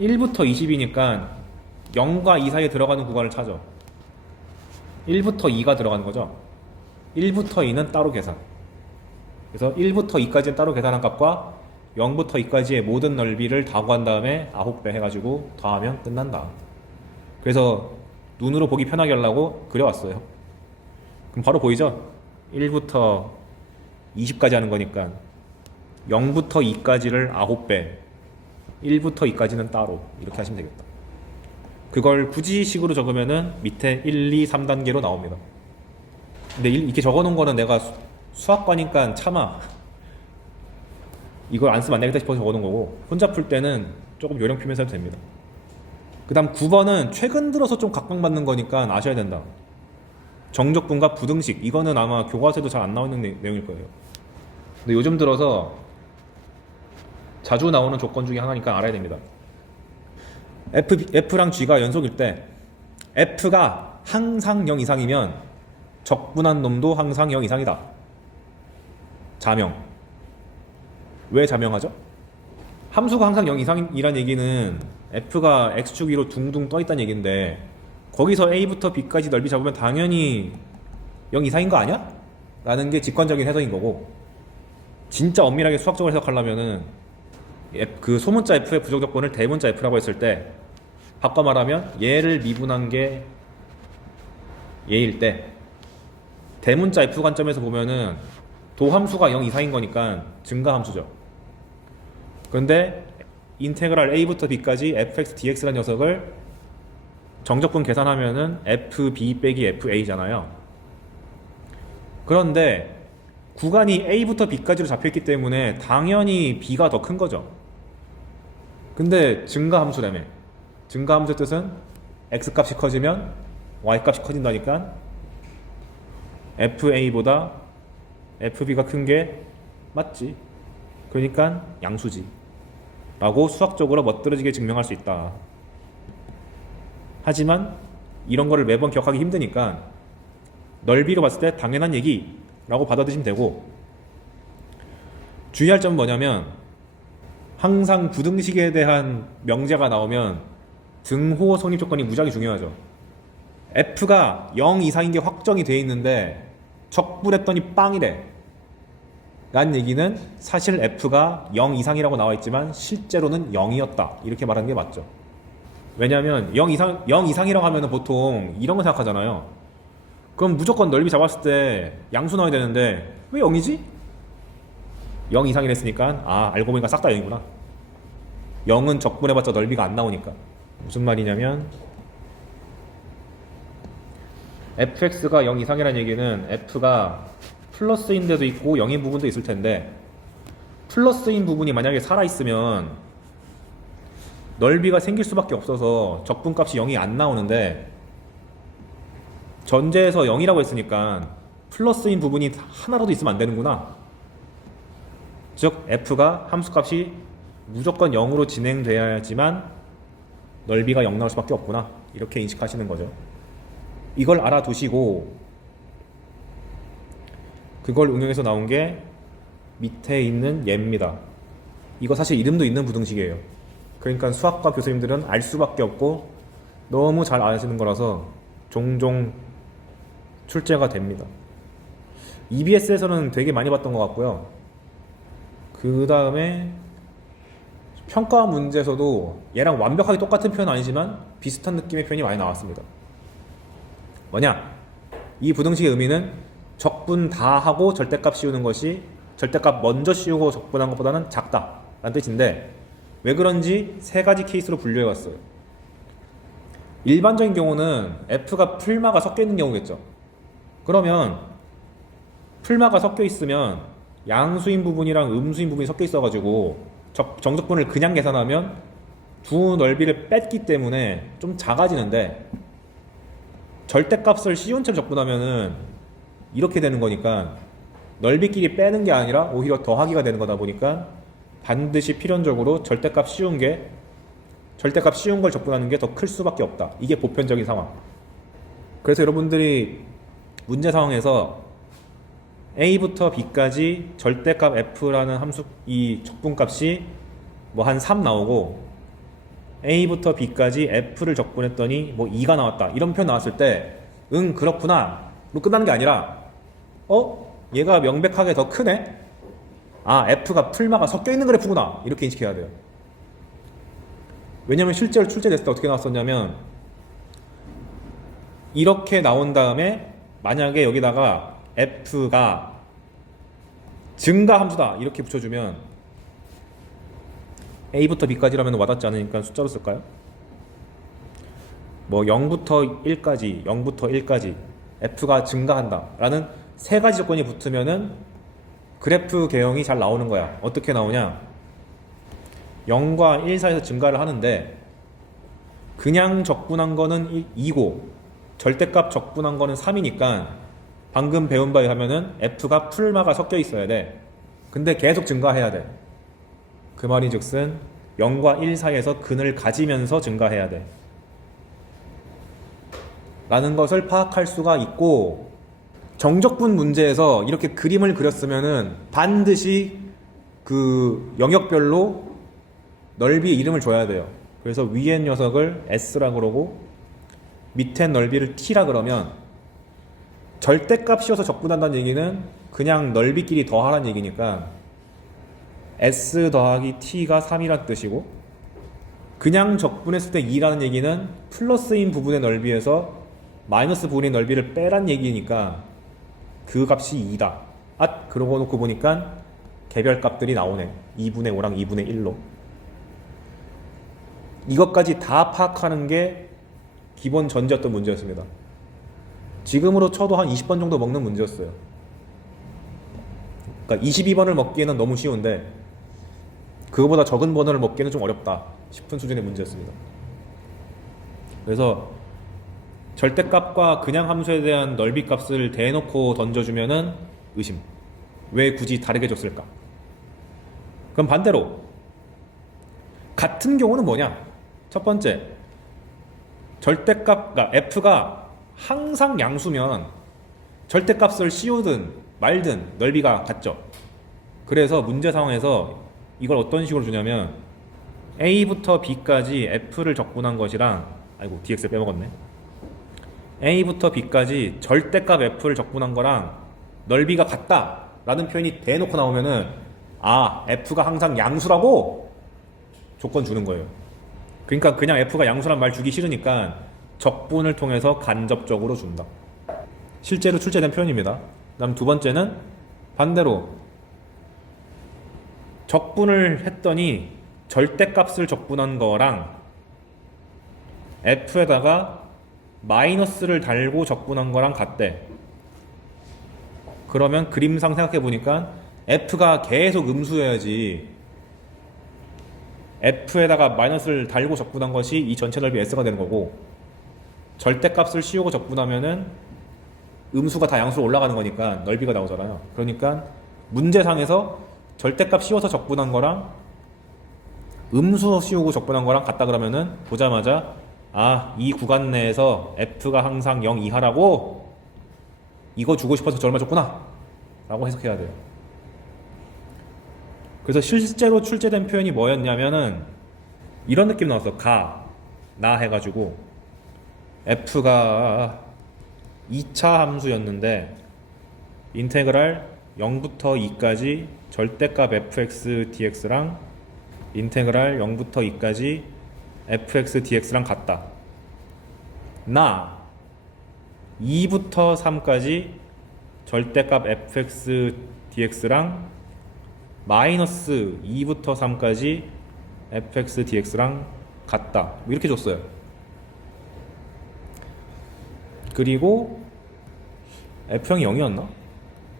1부터 20이니까 0과 2 사이에 들어가는 구간을 찾아. 1부터 2가 들어가는 거죠. 1부터 2는 따로 계산. 그래서 1부터 2까지는 따로 계산한 값과 0부터 2까지의 모든 넓이를 다 구한 다음에 9배 해가지고 더하면 끝난다. 그래서 눈으로 보기 편하게 하려고 그려왔어요. 그럼 바로 보이죠? 1부터 20까지 하는 거니까 0부터 2까지를 9배, 1부터 2까지는 따로, 이렇게 하시면 되겠다. 그걸 굳이 식으로 적으면은 밑에 1, 2, 3단계로 나옵니다. 근데 이렇게 적어놓은 거는 내가 수학과니까 차마 이걸 안 쓰면 안 되겠다 싶어서 적어놓은 거고, 혼자 풀 때는 조금 요령 피면서 해도 됩니다. 그 다음 9번은 최근 들어서 좀 각광받는 거니까 아셔야 된다. 정적분과 부등식, 이거는 아마 교과서에도 잘 안 나오는 내용일 거예요. 근데 요즘 들어서 자주 나오는 조건 중에 하나니까 알아야 됩니다. F랑 G가 연속일 때 F가 항상 0 이상이면 적분한 놈도 항상 0 이상이다. 자명. 왜 자명하죠? 함수가 항상 0 이상이란 얘기는 F가 X축 위로 둥둥 떠있다는 얘기인데, 거기서 A부터 B까지 넓이 잡으면 당연히 0 이상인 거 아니야? 라는 게 직관적인 해석인 거고, 진짜 엄밀하게 수학적으로 해석하려면은 그 소문자 F의 부정조건을 대문자 F라고 했을 때, 바꿔 말하면 얘를 미분한 게 얘일 때, 대문자 F 관점에서 보면은 도함수가 0 이상인 거니까 증가함수죠. 그런데 인테그랄 A부터 B까지 fx dx라는 녀석을 정적분 계산하면은 fb 빼기 fa잖아요. 그런데 구간이 A부터 B까지로 잡혀있기 때문에 당연히 B가 더 큰 거죠. 근데 증가함수라며. 증가함수의 뜻은 X값이 커지면 Y값이 커진다니까 FA보다 FB가 큰 게 맞지. 그러니까 양수지. 라고 수학적으로 멋들어지게 증명할 수 있다. 하지만 이런 거를 매번 기억하기 힘드니까 넓이로 봤을 때 당연한 얘기라고 받아들이시면 되고, 주의할 점은 뭐냐면 항상 부등식에 대한 명제가 나오면 등호 성립 조건이 무지하게 중요하죠. F가 0 이상인 게 확정이 돼 있는데 적분했더니 빵이래 라는 얘기는 사실 F가 0 이상이라고 나와 있지만 실제로는 0이었다, 이렇게 말하는 게 맞죠. 왜냐하면 0 이상이라고 하면 보통 이런 거 생각하잖아요. 그럼 무조건 넓이 잡았을 때 양수 나와야 되는데 왜 0이지? 0 이상이랬으니까 알고 보니까 싹 다 0이구나. 0은 적분해봤자 넓이가 안 나오니까. 무슨 말이냐면 fx가 0 이상이라는 얘기는 f가 플러스인 데도 있고 0인 부분도 있을 텐데, 플러스인 부분이 만약에 살아있으면 넓이가 생길 수밖에 없어서 적분값이 0이 안 나오는데, 전제에서 0이라고 했으니까 플러스인 부분이 하나라도 있으면 안 되는구나. 즉 f가 함수값이 무조건 0으로 진행돼야지만 넓이가 0 나올 수밖에 없구나, 이렇게 인식하시는 거죠. 이걸 알아두시고 그걸 응용해서 나온 게 밑에 있는 얘입니다. 이거 사실 이름도 있는 부등식이에요. 그러니까 수학과 교수님들은 알 수밖에 없고 너무 잘 아시는 거라서 종종 출제가 됩니다. EBS에서는 되게 많이 봤던 것 같고요. 그 다음에 평가 문제에서도 얘랑 완벽하게 똑같은 표현은 아니지만 비슷한 느낌의 표현이 많이 나왔습니다. 뭐냐? 이 부등식의 의미는 적분 다 하고 절대값 씌우는 것이 절대값 먼저 씌우고 적분한 것보다는 작다 라는 뜻인데, 왜 그런지 세 가지 케이스로 분류해 왔어요. 일반적인 경우는 F가 풀마가 섞여 있는 경우겠죠. 그러면 풀마가 섞여 있으면 양수인 부분이랑 음수인 부분이 섞여 있어 가지고 정적분을 그냥 계산하면 두 넓이를 뺐기 때문에 좀 작아지는데, 절대값을 씌운 채로 적분하면은 이렇게 되는 거니까 넓이끼리 빼는 게 아니라 오히려 더하기가 되는 거다 보니까 반드시 필연적으로 절대값 씌운 걸 적분하는 게 더 클 수밖에 없다. 이게 보편적인 상황. 그래서 여러분들이 문제 상황에서 a부터 b까지 절대값 f라는 함수 이 적분값이 뭐 한 3 나오고 a부터 b까지 f를 적분했더니 뭐 2가 나왔다. 이런 표현 나왔을 때 응 그렇구나 로 끝나는 게 아니라 얘가 명백하게 더 크네? 아 f가 풀마가 섞여 있는 그래프구나 이렇게 인식해야 돼요. 왜냐면 실제로 출제됐을 때 어떻게 나왔었냐면 이렇게 나온 다음에 만약에 여기다가 f가 증가 함수다 이렇게 붙여주면 a부터 b까지라면 와닿지 않으니까 숫자로 쓸까요? 뭐 0부터 1까지 0부터 1까지 f가 증가한다 라는 세 가지 조건이 붙으면은 그래프 개형이 잘 나오는 거야. 어떻게 나오냐, 0과 1 사이에서 증가를 하는데 그냥 적분한 거는 2고 절대값 적분한 거는 3이니까 방금 배운 바에 하면은 f가 풀마가 섞여 있어야 돼. 근데 계속 증가해야 돼. 그 말이 즉슨 0과 1 사이에서 근을 가지면서 증가해야 돼 라는 것을 파악할 수가 있고, 정적분 문제에서 이렇게 그림을 그렸으면은 반드시 그 영역별로 넓이 이름을 줘야 돼요. 그래서 위에 녀석을 S라 그러고 밑에 넓이를 T라 그러면 절대값 씌워서 적분한다는 얘기는 그냥 넓이끼리 더하라는 얘기니까 S 더하기 T가 3이란 뜻이고, 그냥 적분했을 때 2라는 얘기는 플러스인 부분의 넓이에서 마이너스 부분의 넓이를 빼란 얘기니까 그 값이 2다. 그러고 놓고 보니까 개별값들이 나오네. 2분의 5랑 2분의 1로. 이것까지 다 파악하는 게 기본 전제였던 문제였습니다. 지금으로 쳐도 한 20번 정도 먹는 문제였어요. 그러니까 22번을 먹기에는 너무 쉬운데 그거보다 적은 번호를 먹기에는 좀 어렵다 싶은 수준의 문제였습니다. 그래서 절대값과 그냥 함수에 대한 넓이 값을 대놓고 던져주면은 의심. 왜 굳이 다르게 줬을까? 그럼 반대로 같은 경우는 뭐냐? 첫 번째, 절대값, 그러니까 f가 항상 양수면 절대값을 씌우든 말든 넓이가 같죠. 그래서 문제 상황에서 이걸 어떤 식으로 주냐면 a부터 b까지 f를 적분한 것이랑, 아이고 dx를 빼먹었네. a부터 b까지 절대값 f를 적분한 거랑 넓이가 같다 라는 표현이 대놓고 나오면은 f가 항상 양수라고 조건 주는 거예요. 그러니까 그냥 f가 양수란 말 주기 싫으니까 적분을 통해서 간접적으로 준다. 실제로 출제된 표현입니다. 그다음 두 번째는 반대로 적분을 했더니 절대값을 적분한 거랑 f에다가 마이너스를 달고 적분한 거랑 같대. 그러면 그림상 생각해보니까 f가 계속 음수여야지 f에다가 마이너스를 달고 적분한 것이 이 전체 넓이 s가 되는 거고, 절대값을 씌우고 적분하면은 음수가 다 양수로 올라가는 거니까 넓이가 나오잖아요. 그러니까 문제상에서 절대값 씌워서 적분한 거랑 음수 씌우고 적분한 거랑 같다 그러면은 보자마자 이 구간 내에서 f가 항상 0 이하라고 이거 주고 싶어서 저 얼마 줬구나 라고 해석해야 돼요. 그래서 실제로 출제된 표현이 뭐였냐면은 이런 느낌 나왔어. 나 해가지고 f가 2차 함수였는데 인테그랄 0부터 2까지 절대값 fx dx랑 인테그랄 0부터 2까지 fx dx랑 같다. 나 2부터 3까지 절대값 fx dx랑 마이너스 2부터 3까지 fx dx랑 같다. 뭐 이렇게 줬어요. 그리고 f형이 0이었나?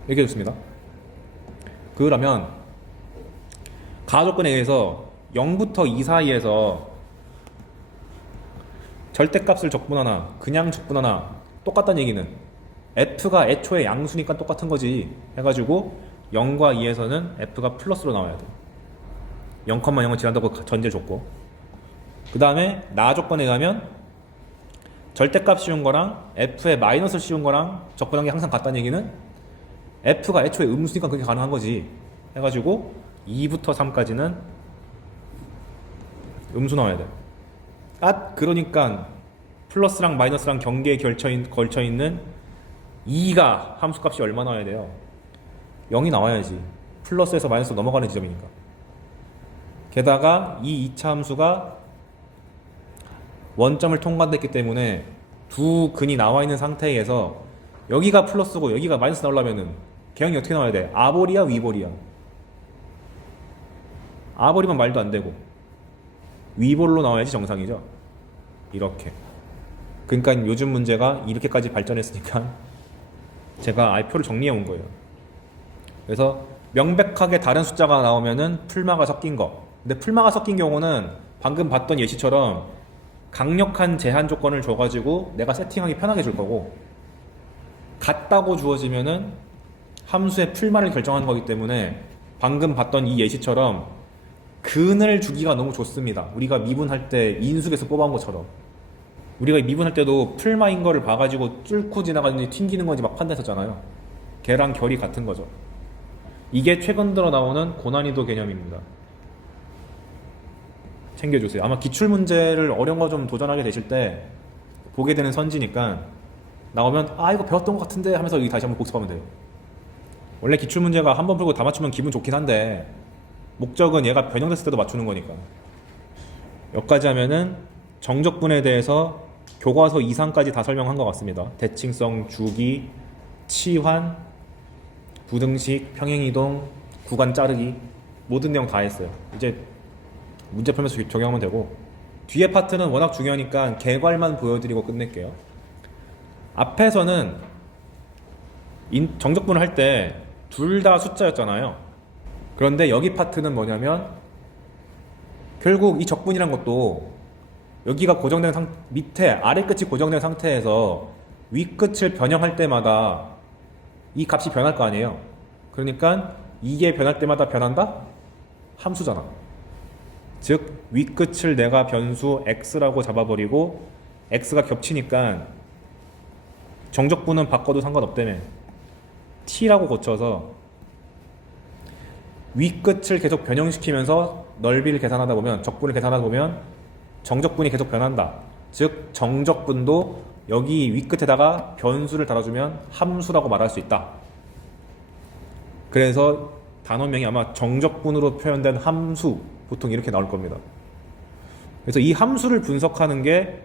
이렇게 줬습니다. 그러면 가조건에 의해서 0부터 2 사이에서 절대값을 적분하나 그냥 적분하나 똑같다는 얘기는 f가 애초에 양수니까 똑같은 거지 해가지고 0과 2에서는 f가 플러스로 나와야 돼. 0,0을 지난다고 전제 줬고, 그 다음에 나 조건에 가면 절대값 씌운 거랑 f의 마이너스 씌운 거랑 적분한 게 항상 같다는 얘기는 f가 애초에 음수니까 그게 가능한 거지 해가지고 2부터 3까지는 음수 나와야 돼. 그러니까 플러스랑 마이너스랑 경계에 걸쳐있는 2가 함수값이 얼마 나와야 돼요? 0이 나와야지. 플러스에서 마이너스 넘어가는 지점이니까. 게다가 이 2차 함수가 원점을 통과했기 때문에 두 근이 나와 있는 상태에서 여기가 플러스고 여기가 마이너스 나오려면은 개형이 어떻게 나와야 돼? 아볼이야 위볼이야? 아볼이면 말도 안 되고 위볼로 나와야지 정상이죠. 이렇게. 그러니까 요즘 문제가 이렇게까지 발전했으니까 제가 알표를 정리해 온 거예요. 그래서 명백하게 다른 숫자가 나오면은 풀마가 섞인 거. 근데 풀마가 섞인 경우는 방금 봤던 예시처럼 강력한 제한 조건을 줘가지고 내가 세팅하기 편하게 줄 거고, 같다고 주어지면은 함수의 풀마를 결정하는 거기 때문에 방금 봤던 이 예시처럼 근을 주기가 너무 좋습니다. 우리가 미분할 때 인수계수 뽑아온 것처럼 우리가 미분할 때도 풀마인 거를 봐가지고 뚫고 지나가는지 튕기는 건지 막 판단했었잖아요. 걔랑 결이 같은 거죠. 이게 최근 들어 나오는 고난이도 개념입니다. 챙겨주세요. 아마 기출문제를 어려운 거 좀 도전하게 되실 때 보게 되는 선지니까 나오면 이거 배웠던 것 같은데 하면서 여기 다시 한번 복습하면 돼요. 원래 기출문제가 한 번 풀고 다 맞추면 기분 좋긴 한데 목적은 얘가 변형됐을 때도 맞추는 거니까. 여기까지 하면은 정적분에 대해서 교과서 이상까지 다 설명한 것 같습니다. 대칭성, 주기, 치환, 부등식, 평행이동, 구간 자르기 모든 내용 다 했어요. 이제 문제 풀면서 적용하면 되고, 뒤에 파트는 워낙 중요하니까 개괄만 보여드리고 끝낼게요. 앞에서는 정적분을 할 때 둘 다 숫자였잖아요. 그런데 여기 파트는 뭐냐면 결국 이 적분이란 것도 여기가 고정된 밑에 아래 끝이 고정된 상태에서 위 끝을 변형할 때마다 이 값이 변할 거 아니에요. 그러니까 이게 변할 때마다 변한다? 함수잖아. 즉 위 끝을 내가 변수 x라고 잡아버리고 x가 겹치니까 정적분은 바꿔도 상관없다며 t라고 고쳐서 위 끝을 계속 변형시키면서 넓이를 계산하다 보면, 적분을 계산하다 보면 정적분이 계속 변한다. 즉 정적분도 여기 위 끝에다가 변수를 달아주면 함수라고 말할 수 있다. 그래서 단원명이 아마 정적분으로 표현된 함수, 보통 이렇게 나올 겁니다. 그래서 이 함수를 분석하는 게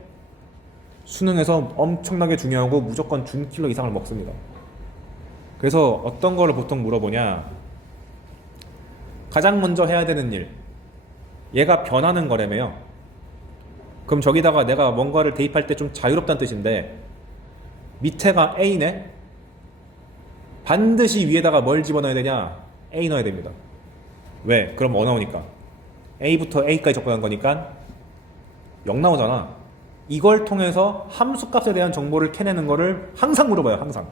수능에서 엄청나게 중요하고 무조건 준킬로 이상을 먹습니다. 그래서 어떤 거를 보통 물어보냐, 가장 먼저 해야 되는 일, 얘가 변하는 거라며요. 그럼 저기다가 내가 뭔가를 대입할 때 좀 자유롭다는 뜻인데 밑에가 A네? 반드시 위에다가 뭘 집어넣어야 되냐? A 넣어야 됩니다. 왜? 그럼 뭐 나오니까? A부터 A까지 접근한 거니까 0 나오잖아. 이걸 통해서 함수값에 대한 정보를 캐내는 거를 항상 물어봐요. 항상.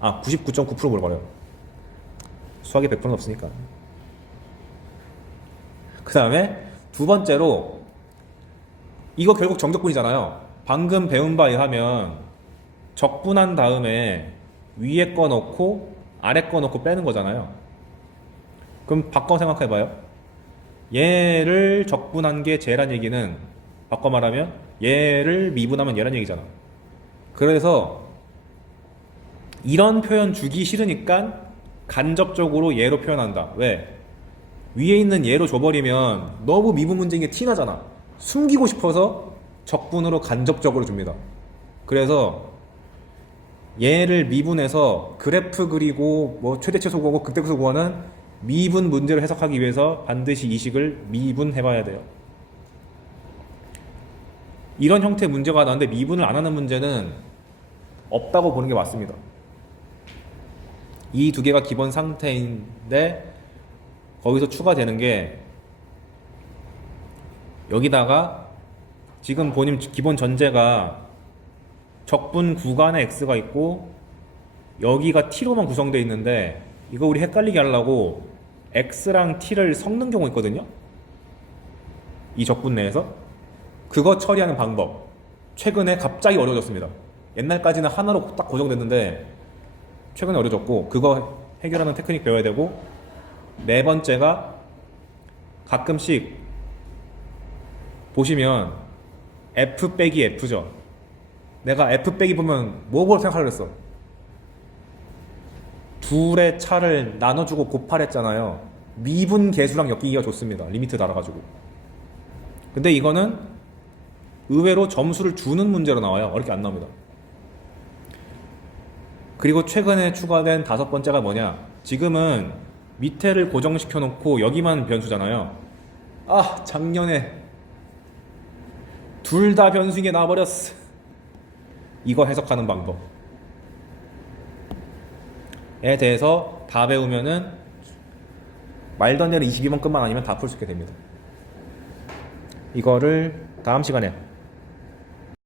99.9% 물어봐요. 수학에 100%는 없으니까. 그 다음에 두 번째로, 이거 결국 정적분이잖아요. 방금 배운 바에 의하면 적분한 다음에 위에 거 넣고 아래 거 넣고 빼는 거잖아요. 그럼 바꿔 생각해봐요. 얘를 적분한 게 쟤란 얘기는 바꿔 말하면 얘를 미분하면 얘란 얘기잖아. 그래서 이런 표현 주기 싫으니까 간접적으로 얘로 표현한다. 왜? 위에 있는 얘로 줘버리면 너무 미분 문제인 게 티나잖아. 숨기고 싶어서 적분으로 간접적으로 줍니다. 그래서 얘를 미분해서 그래프 그리고 뭐 최대치수 구하고 극대수 구하는 미분 문제를 해석하기 위해서 반드시 이 식을 미분해봐야 돼요. 이런 형태의 문제가 나오는데 미분을 안 하는 문제는 없다고 보는 게 맞습니다. 이 두 개가 기본 상태인데 거기서 추가되는 게, 여기다가 지금 본인 기본 전제가 적분 구간에 x가 있고 여기가 t로만 구성되어 있는데 이거 우리 헷갈리게 하려고 x랑 t를 섞는 경우 있거든요. 이 적분 내에서 그거 처리하는 방법 최근에 갑자기 어려워졌습니다. 옛날까지는 하나로 딱 고정됐는데 최근에 어려워졌고 그거 해결하는 테크닉 배워야 되고, 네 번째가 가끔씩 보시면 F 빼기 F죠. 내가 F 빼기 보면 뭐라고 생각하려고 했어? 둘의 차를 나눠주고 곱하랬잖아요. 미분 계수랑 엮이기가 좋습니다. 리미트 달아가지고. 근데 이거는 의외로 점수를 주는 문제로 나와요. 어렵게 안 나옵니다. 그리고 최근에 추가된 다섯 번째가 뭐냐? 지금은 밑에를 고정시켜 놓고 여기만 변수잖아요. 아, 작년에 둘 다 변수인 게 나와버렸어. 이거 해석하는 방법에 대해서 다 배우면은 말던 대로 22번 끝만 아니면 다 풀 수 있게 됩니다. 이거를 다음 시간에